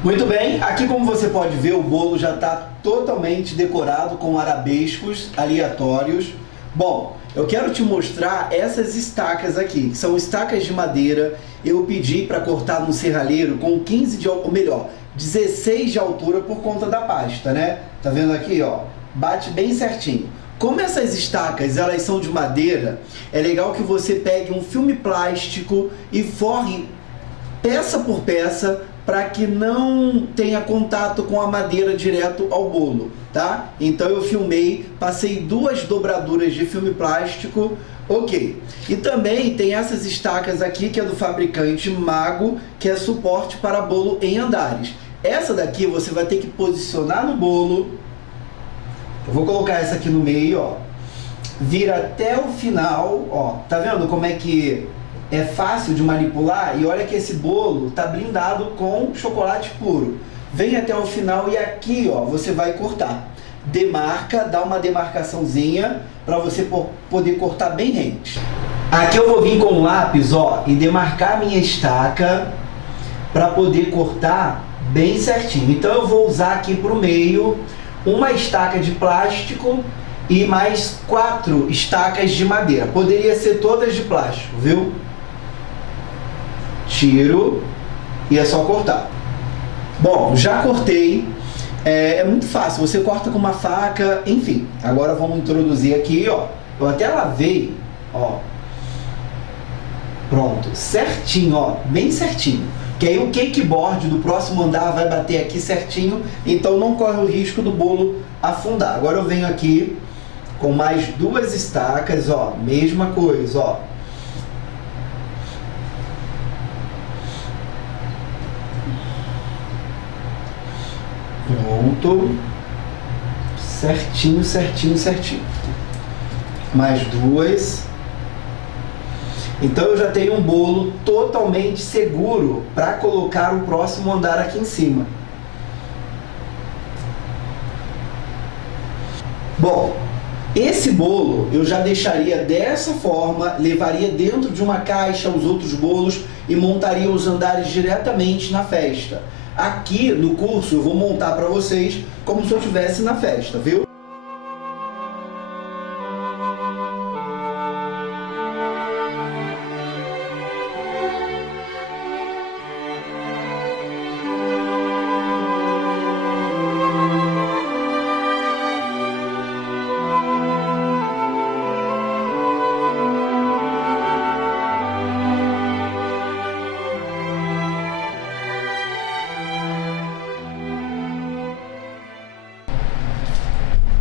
Muito bem, aqui como você pode ver, o bolo já está totalmente decorado com arabescos aleatórios. Bom, eu quero te mostrar essas estacas aqui, que são estacas de madeira. Eu pedi para cortar no serralheiro com 15 de, ou melhor, 16 de altura por conta da pasta, né? Tá vendo aqui, ó? Bate bem certinho. Como essas estacas, elas são de madeira, é legal que você pegue um filme plástico e forre peça por peça, para que não tenha contato com a madeira direto ao bolo, tá? Então eu filmei, passei 2 dobraduras de filme plástico, ok. E também tem essas estacas aqui, que é do fabricante Mago, que é suporte para bolo em andares. Essa daqui você vai ter que posicionar no bolo. Eu vou colocar essa aqui no meio, ó. Vira até o final, ó. Tá vendo como é que é fácil de manipular? E olha que esse bolo tá blindado com chocolate puro. Vem até o final e aqui, ó, você vai cortar. Demarca, dá uma demarcaçãozinha para você poder cortar bem rente. Aqui eu vou vir com o lápis, ó, e demarcar minha estaca para poder cortar bem certinho. Então eu vou usar aqui pro meio uma estaca de plástico e mais 4 estacas de madeira. Poderia ser todas de plástico, viu? Tiro e é só cortar. Bom, já cortei. É muito fácil, você corta com uma faca, enfim. Agora vamos introduzir aqui, ó. Eu até lavei, ó. Pronto, certinho, ó, bem certinho. Que aí o cakeboard do próximo andar vai bater aqui certinho, então não corre o risco do bolo afundar. Agora eu venho aqui com mais 2 estacas, ó, mesma coisa, ó. Pronto. Certinho, certinho, certinho. Mais 2. Então eu já tenho um bolo totalmente seguro para colocar o próximo andar aqui em cima. Bom, esse bolo eu já deixaria dessa forma, levaria dentro de uma caixa os outros bolos e montaria os andares diretamente na festa. Aqui no curso eu vou montar para vocês como se eu estivesse na festa, viu?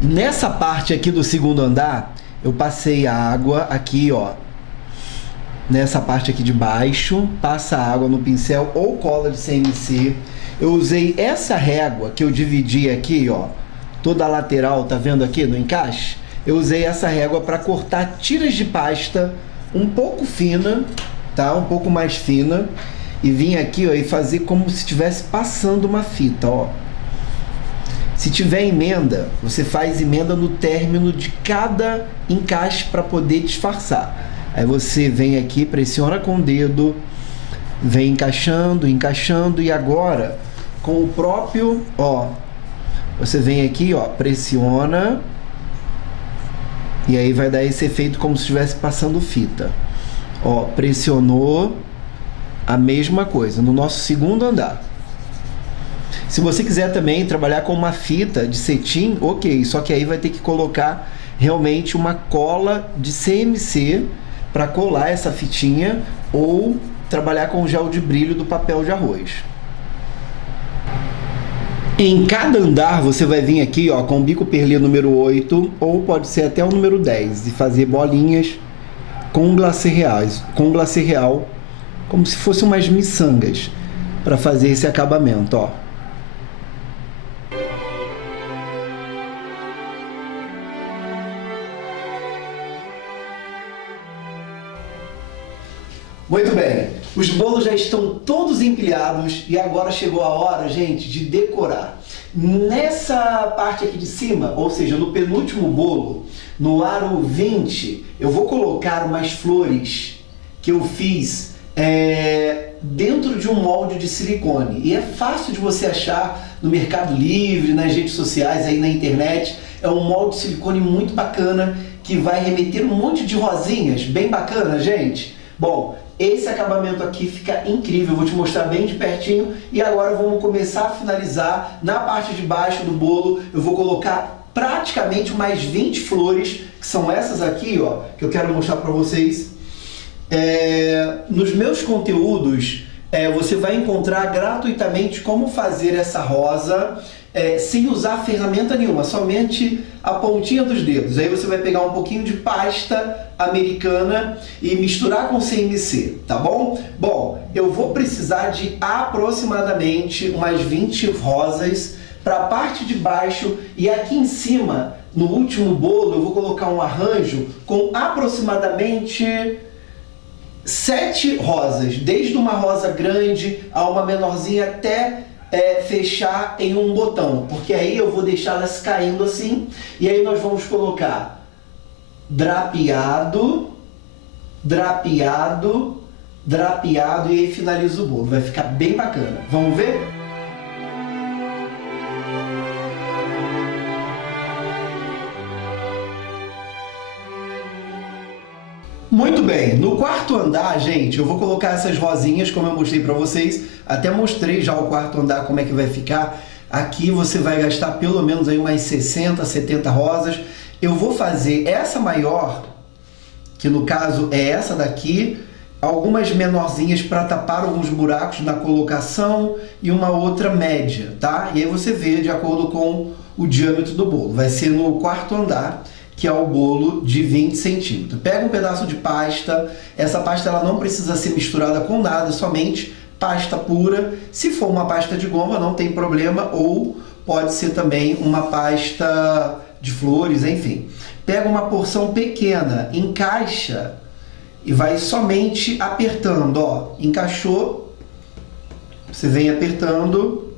Nessa parte aqui do segundo andar, eu passei água aqui, ó. Nessa parte aqui de baixo, passa água no pincel ou cola de CMC. Eu usei essa régua que eu dividi aqui, ó, toda a lateral, tá vendo aqui no encaixe? Eu usei essa régua para cortar tiras de pasta um pouco fina, tá? Um pouco mais fina. E vim aqui, ó, e fazer como se estivesse passando uma fita, ó. Se tiver emenda, você faz emenda no término de cada encaixe para poder disfarçar. Aí você vem aqui, pressiona com o dedo, vem encaixando, encaixando, e agora com o próprio, ó, você vem aqui, ó, pressiona, e aí vai dar esse efeito como se estivesse passando fita. Ó, pressionou, a mesma coisa no nosso segundo andar. Se você quiser também trabalhar com uma fita de cetim, ok, só que aí vai ter que colocar realmente uma cola de CMC para colar essa fitinha, ou trabalhar com gel de brilho do papel de arroz. Em cada andar você vai vir aqui, ó, com o bico perlê número 8, ou pode ser até o número 10, e fazer bolinhas com glacê real, como se fossem umas miçangas, para fazer esse acabamento, ó. Muito bem, os bolos já estão todos empilhados e agora chegou a hora, gente, de decorar. Nessa parte aqui de cima, ou seja, no penúltimo bolo, no aro 20, eu vou colocar umas flores que eu fiz dentro de um molde de silicone. E é fácil de você achar no Mercado Livre, nas redes sociais, aí na internet. É um molde de silicone muito bacana que vai remeter um monte de rosinhas, bem bacana, gente. Bom, esse acabamento aqui fica incrível, eu vou te mostrar bem de pertinho. E agora vamos começar a finalizar. Na parte de baixo do bolo eu vou colocar praticamente mais 20 flores, que são essas aqui, ó, que eu quero mostrar para vocês. Nos meus conteúdos você vai encontrar gratuitamente como fazer essa rosa sem usar ferramenta nenhuma, somente a pontinha dos dedos. Aí você vai pegar um pouquinho de pasta americana e misturar com CMC, tá bom? Bom, eu vou precisar de aproximadamente umas 20 rosas para a parte de baixo, e aqui em cima, no último bolo, eu vou colocar um arranjo com aproximadamente 7 rosas, desde uma rosa grande a uma menorzinha até fechar em um botão, porque aí eu vou deixá-las caindo assim, e aí nós vamos colocar drapeado, drapeado, drapeado, e aí finaliza o bolo. Vai ficar bem bacana. Vamos ver? Muito bem, no quarto andar, gente, eu vou colocar essas rosinhas, como eu mostrei para vocês. Até mostrei já o quarto andar como é que vai ficar. Aqui você vai gastar pelo menos aí umas 60, 70 rosas. Eu vou fazer essa maior, que no caso é essa daqui, algumas menorzinhas para tapar alguns buracos na colocação e uma outra média, tá? E aí você vê de acordo com o diâmetro do bolo. Vai ser no quarto andar, que é o bolo de 20 centímetros. Pega um pedaço de pasta, essa pasta ela não precisa ser misturada com nada, somente pasta pura. Se for uma pasta de goma, não tem problema, ou pode ser também uma pasta de flores, enfim. Pega uma porção pequena, encaixa e vai somente apertando, ó. Encaixou, você vem apertando,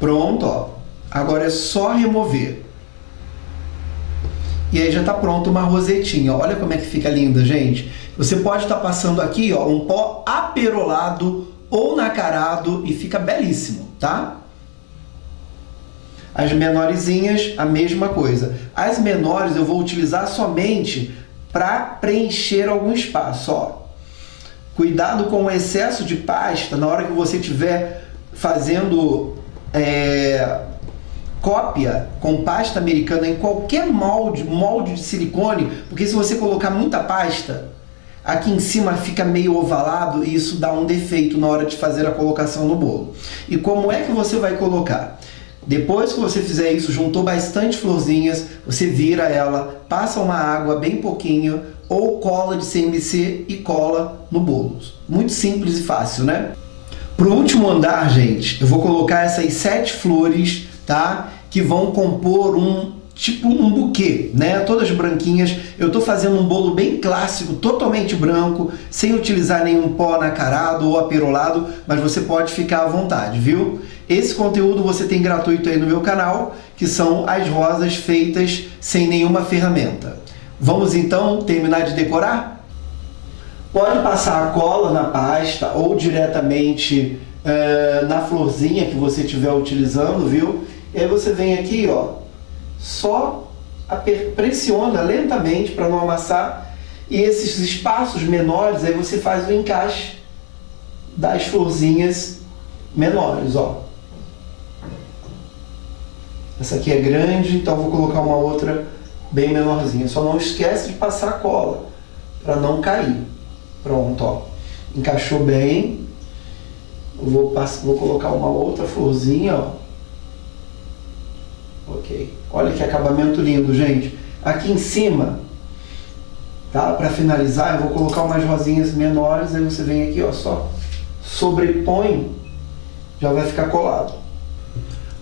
pronto, ó. Agora é só remover. E aí já está pronto uma rosetinha. Olha como é que fica linda, gente. Você pode estar passando aqui, ó, um pó aperolado ou nacarado e fica belíssimo, tá? As menorzinhas, a mesma coisa. As menores eu vou utilizar somente para preencher algum espaço, ó. Cuidado com o excesso de pasta na hora que você estiver fazendo cópia com pasta americana em qualquer molde de silicone, porque se você colocar muita pasta, aqui em cima fica meio ovalado e isso dá um defeito na hora de fazer a colocação no bolo. E como é que você vai colocar? Depois que você fizer isso, juntou bastante florzinhas, você vira ela, passa uma água bem pouquinho ou cola de CMC e cola no bolo. Muito simples e fácil, né? Para o último andar, gente, eu vou colocar essas 7 flores, tá? Que vão compor tipo um buquê, né? Todas branquinhas. Eu estou fazendo um bolo bem clássico, totalmente branco, sem utilizar nenhum pó nacarado ou aperolado, mas você pode ficar à vontade, viu? Esse conteúdo você tem gratuito aí no meu canal, que são as rosas feitas sem nenhuma ferramenta. Vamos então terminar de decorar? Pode passar a cola na pasta ou diretamente na florzinha que você estiver utilizando, viu? E aí você vem aqui, ó, só pressiona lentamente para não amassar, e esses espaços menores aí você faz o encaixe das florzinhas menores, ó. Essa aqui é grande, então vou colocar uma outra bem menorzinha. Só não esquece de passar a cola para não cair. Pronto, ó. Encaixou bem. Eu vou colocar uma outra florzinha, ó. Ok. Olha que acabamento lindo, gente. Aqui em cima, tá? Para finalizar, eu vou colocar umas rosinhas menores. Aí você vem aqui, ó, só sobrepõe, já vai ficar colado.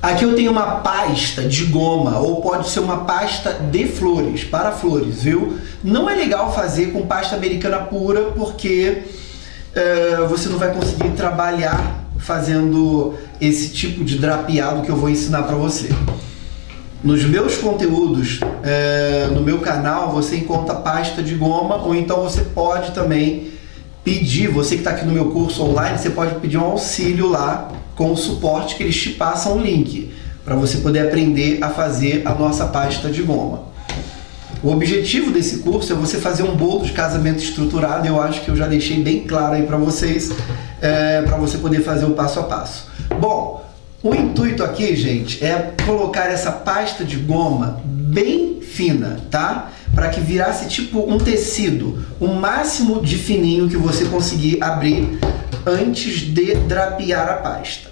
Aqui eu tenho uma pasta de goma, ou pode ser uma pasta de flores, para flores, viu? Não é legal fazer com pasta americana pura, porque você não vai conseguir trabalhar fazendo esse tipo de drapeado que eu vou ensinar para você. Nos meus conteúdos, no meu canal, você encontra pasta de goma, ou então você pode também pedir, você que está aqui no meu curso online, você pode pedir um auxílio lá, com o suporte que eles te passam o link, para você poder aprender a fazer a nossa pasta de goma. O objetivo desse curso é você fazer um bolo de casamento estruturado. Eu acho que eu já deixei bem claro aí para vocês, para você poder fazer o passo a passo. Bom, o intuito aqui, gente, é colocar essa pasta de goma bem fina, tá? Para que virasse tipo um tecido, o máximo de fininho que você conseguir abrir antes de drapear a pasta.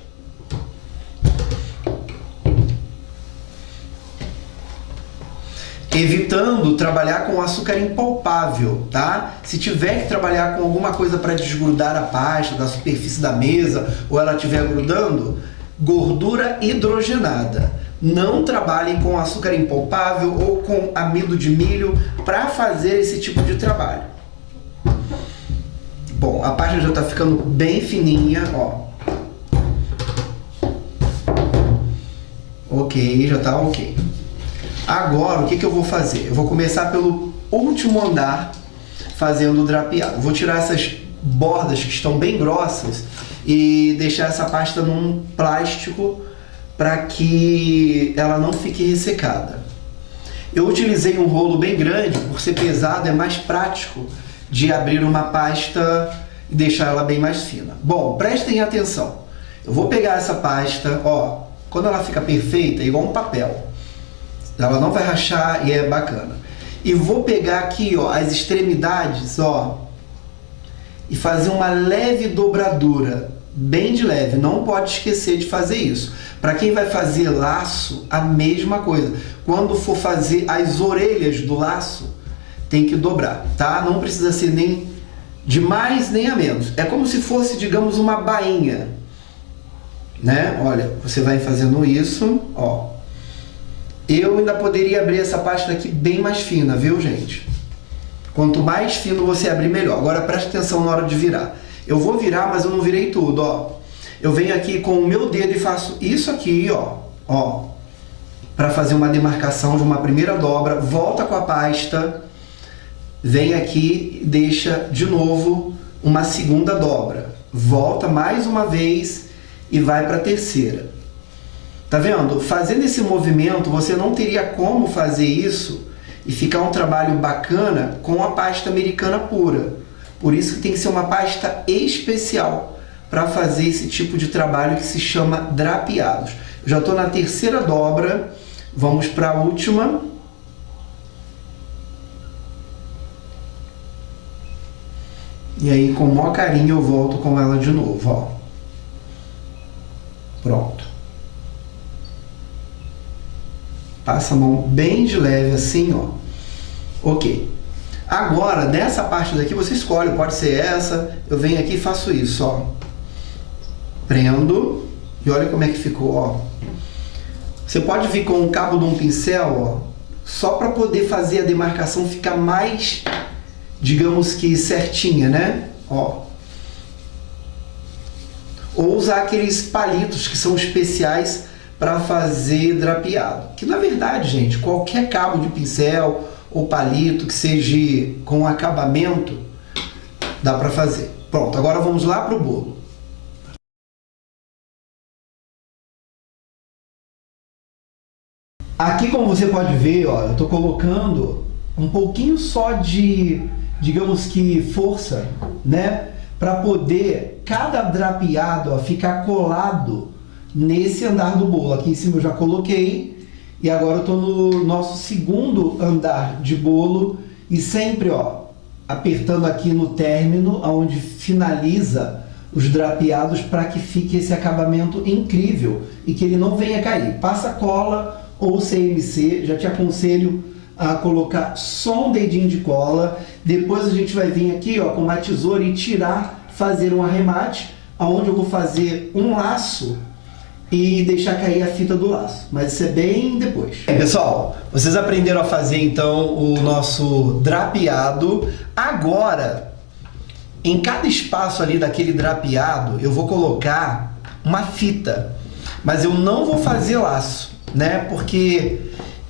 Evitando trabalhar com açúcar impalpável, tá? Se tiver que trabalhar com alguma coisa para desgrudar a pasta da superfície da mesa, ou ela estiver grudando, gordura hidrogenada. Não trabalhem com açúcar impalpável ou com amido de milho para fazer esse tipo de trabalho. Bom, a pasta já está ficando bem fininha, ó. Ok, já está ok. Agora, o que eu vou fazer? Eu vou começar pelo último andar, fazendo o drapeado. Eu vou tirar essas bordas que estão bem grossas e deixar essa pasta num plástico para que ela não fique ressecada. Eu utilizei um rolo bem grande, por ser pesado é mais prático de abrir uma pasta e deixar ela bem mais fina. Bom, prestem atenção. Eu vou pegar essa pasta, ó, quando ela fica perfeita, é igual um papel. Ela não vai rachar e é bacana. E vou pegar aqui, ó, as extremidades, ó, e fazer uma leve dobradura, bem de leve. Não pode esquecer de fazer isso. Para quem vai fazer laço, a mesma coisa. Quando for fazer as orelhas do laço, tem que dobrar, tá? Não precisa ser nem de mais nem a menos. É como se fosse, digamos, uma bainha, né? Olha, você vai fazendo isso, ó. Eu ainda poderia abrir essa pasta aqui bem mais fina, viu, gente? Quanto mais fino você abrir, melhor. Agora preste atenção na hora de virar. Eu vou virar, mas eu não virei tudo, ó. Eu venho aqui com o meu dedo e faço isso aqui, ó. Ó. para fazer uma demarcação de uma primeira dobra, volta com a pasta, vem aqui e deixa de novo uma segunda dobra. Volta mais uma vez e vai para a terceira. Tá vendo? Fazendo esse movimento, você não teria como fazer isso e ficar um trabalho bacana com a pasta americana pura. Por isso que tem que ser uma pasta especial para fazer esse tipo de trabalho que se chama drapeados. Eu já estou na terceira dobra, vamos para a última. E aí, com o maior carinho, eu volto com ela de novo, ó. Pronto. Passa a mão bem de leve assim, ó. Ok. Agora, nessa parte daqui, você escolhe, pode ser essa. Eu venho aqui e faço isso, ó. Prendo. E olha como é que ficou, ó. Você pode vir com o cabo de um pincel, ó, só para poder fazer a demarcação ficar mais, digamos que certinha, né? Ó. Ou usar aqueles palitos que são especiais para fazer drapeado. Que na verdade, gente, qualquer cabo de pincel ou palito que seja com acabamento, dá para fazer. Pronto, agora vamos lá para o bolo. Aqui, como você pode ver, ó, eu estou colocando um pouquinho só de, digamos que, força, né? Para poder cada drapeado, ó, ficar colado nesse andar do bolo. Aqui em cima eu já coloquei e agora eu estou no nosso segundo andar de bolo e sempre, ó, apertando aqui no término, onde finaliza os drapeados, para que fique esse acabamento incrível e que ele não venha cair. Passa cola ou CMC, já te aconselho a colocar só um dedinho de cola. Depois a gente vai vir aqui, ó, com uma tesoura e tirar, fazer um arremate, onde eu vou fazer um laço e deixar cair a fita do laço. Mas isso é bem depois. Pessoal, vocês aprenderam a fazer então o nosso drapeado. Agora, em cada espaço ali daquele drapeado, eu vou colocar uma fita. Mas eu não vou fazer laço, né? Porque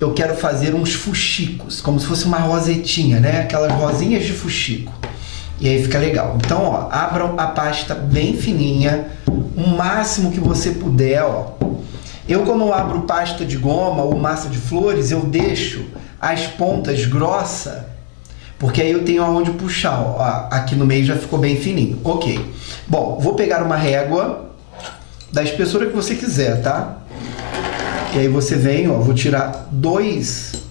eu quero fazer uns fuxicos, como se fosse uma rosetinha, né? Aquelas rosinhas de fuxico. E aí fica legal. Então, ó, abram a pasta bem fininha, o máximo que você puder, ó. Eu, quando abro pasta de goma ou massa de flores, eu deixo as pontas grossas, porque aí eu tenho aonde puxar, ó. Aqui no meio já ficou bem fininho. Ok. Bom, vou pegar uma régua da espessura que você quiser, tá? E aí você vem, ó, vou tirar duas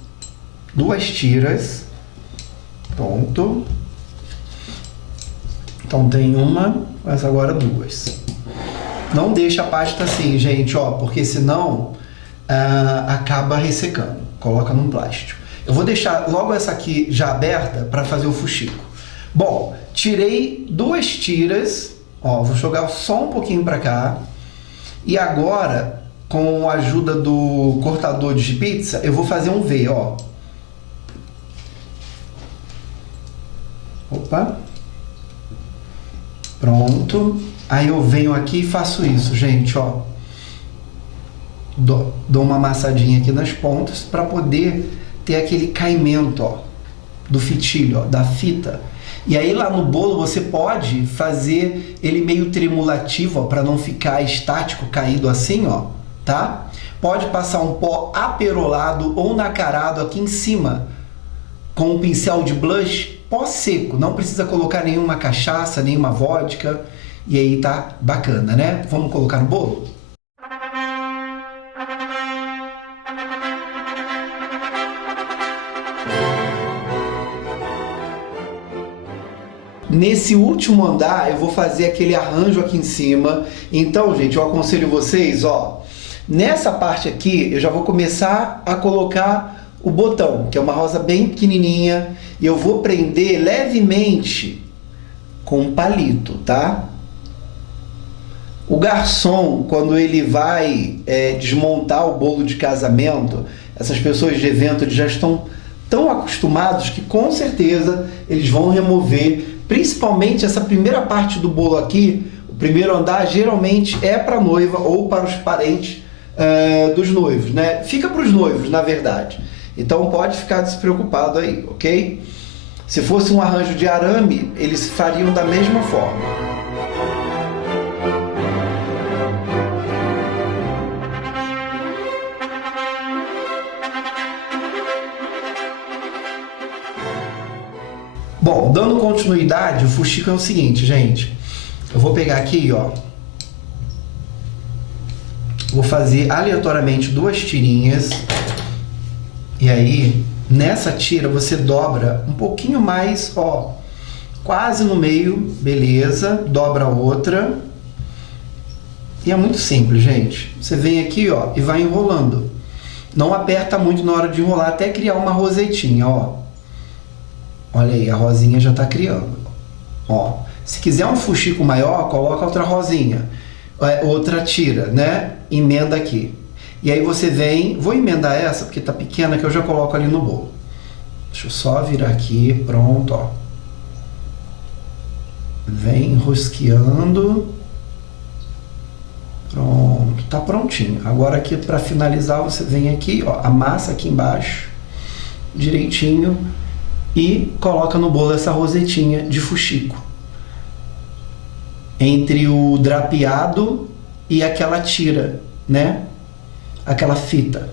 tiras. Pronto. Então tem uma, mas agora duas. Não deixa a pasta assim, gente, ó, porque senão acaba ressecando. Coloca num plástico. Eu vou deixar logo essa aqui já aberta para fazer o fuxico. Bom, tirei duas tiras, ó, vou jogar só um pouquinho para cá. E agora, com a ajuda do cortador de pizza, eu vou fazer um V, ó. Opa. Pronto. Aí eu venho aqui e faço isso, gente, ó. Dou uma amassadinha aqui nas pontas para poder ter aquele caimento, ó, do fitilho, ó, da fita. E aí lá no bolo você pode fazer ele meio tremulativo, ó, para não ficar estático, caído assim, ó, tá? Pode passar um pó aperolado ou nacarado aqui em cima com um pincel de blush, pó seco, não precisa colocar nenhuma cachaça, nenhuma vodka, e aí tá bacana, né? Vamos colocar no bolo? Nesse último andar eu vou fazer aquele arranjo aqui em cima. Então, gente, eu aconselho vocês, ó, nessa parte aqui eu já vou começar a colocar o botão, que é uma rosa bem pequenininha, e eu vou prender levemente com um palito, tá? O garçom, quando ele vai desmontar o bolo de casamento, essas pessoas de evento, eles já estão tão acostumados que com certeza eles vão remover, principalmente essa primeira parte do bolo aqui. O primeiro andar geralmente é para a noiva ou para os parentes dos noivos, né? Fica para os noivos, na verdade. Então pode ficar despreocupado aí, ok? Se fosse um arranjo de arame, eles fariam da mesma forma. Bom, dando continuidade, o fuxico é o seguinte, gente. Eu vou pegar aqui, ó. Vou fazer aleatoriamente 2 tirinhas. E aí, nessa tira, você dobra um pouquinho mais, ó. Quase no meio, beleza. Dobra outra. E é muito simples, gente. Você vem aqui, ó, e vai enrolando. Não aperta muito na hora de enrolar, até criar uma rosetinha, ó. Olha aí, a rosinha já está criando. Ó, se quiser um fuxico maior, coloca outra rosinha, outra tira, né? Emenda aqui. E aí você vem, vou emendar essa porque tá pequena que eu já coloco ali no bolo. Deixa eu só virar aqui, pronto, ó. Vem enrosqueando. Pronto, tá prontinho. Agora aqui para finalizar você vem aqui, ó, amassa aqui embaixo, direitinho. E coloca no bolo essa rosetinha de fuxico. Entre o drapeado e aquela tira, né? Aquela fita.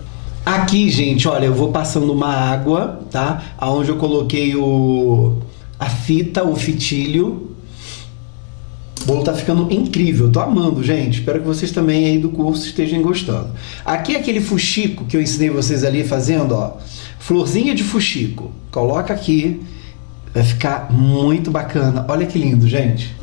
Aqui, gente, olha, eu vou passando uma água, tá? Aonde eu coloquei a fita, o fitilho. O bolo tá ficando incrível, tô amando, gente. Espero que vocês também aí do curso estejam gostando. Aqui é aquele fuxico que eu ensinei vocês ali fazendo, ó. Florzinha de fuxico. Coloca aqui, vai ficar muito bacana. Olha que lindo, gente.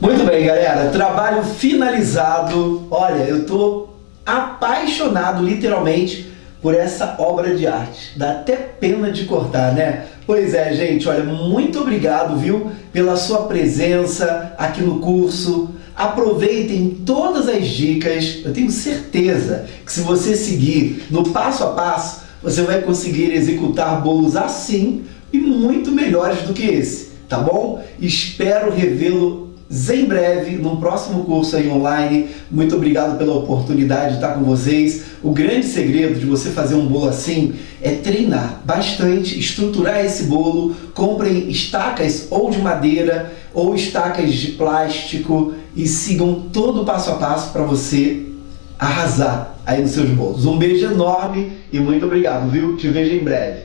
Muito bem, galera. Trabalho finalizado. Olha, eu tô apaixonado, literalmente, por essa obra de arte. Dá até pena de cortar, né? Pois é, gente, olha, muito obrigado, viu, pela sua presença aqui no curso. Aproveitem todas as dicas. Eu tenho certeza que se você seguir no passo a passo, você vai conseguir executar bolos assim e muito melhores do que esse, tá bom? Espero revê-lo em breve, num próximo curso aí online. Muito obrigado pela oportunidade de estar com vocês. O grande segredo de você fazer um bolo assim é treinar bastante, estruturar esse bolo. Comprem estacas ou de madeira ou estacas de plástico e sigam todo o passo a passo para você arrasar aí nos seus bolos. Um beijo enorme e muito obrigado, viu? Te vejo em breve.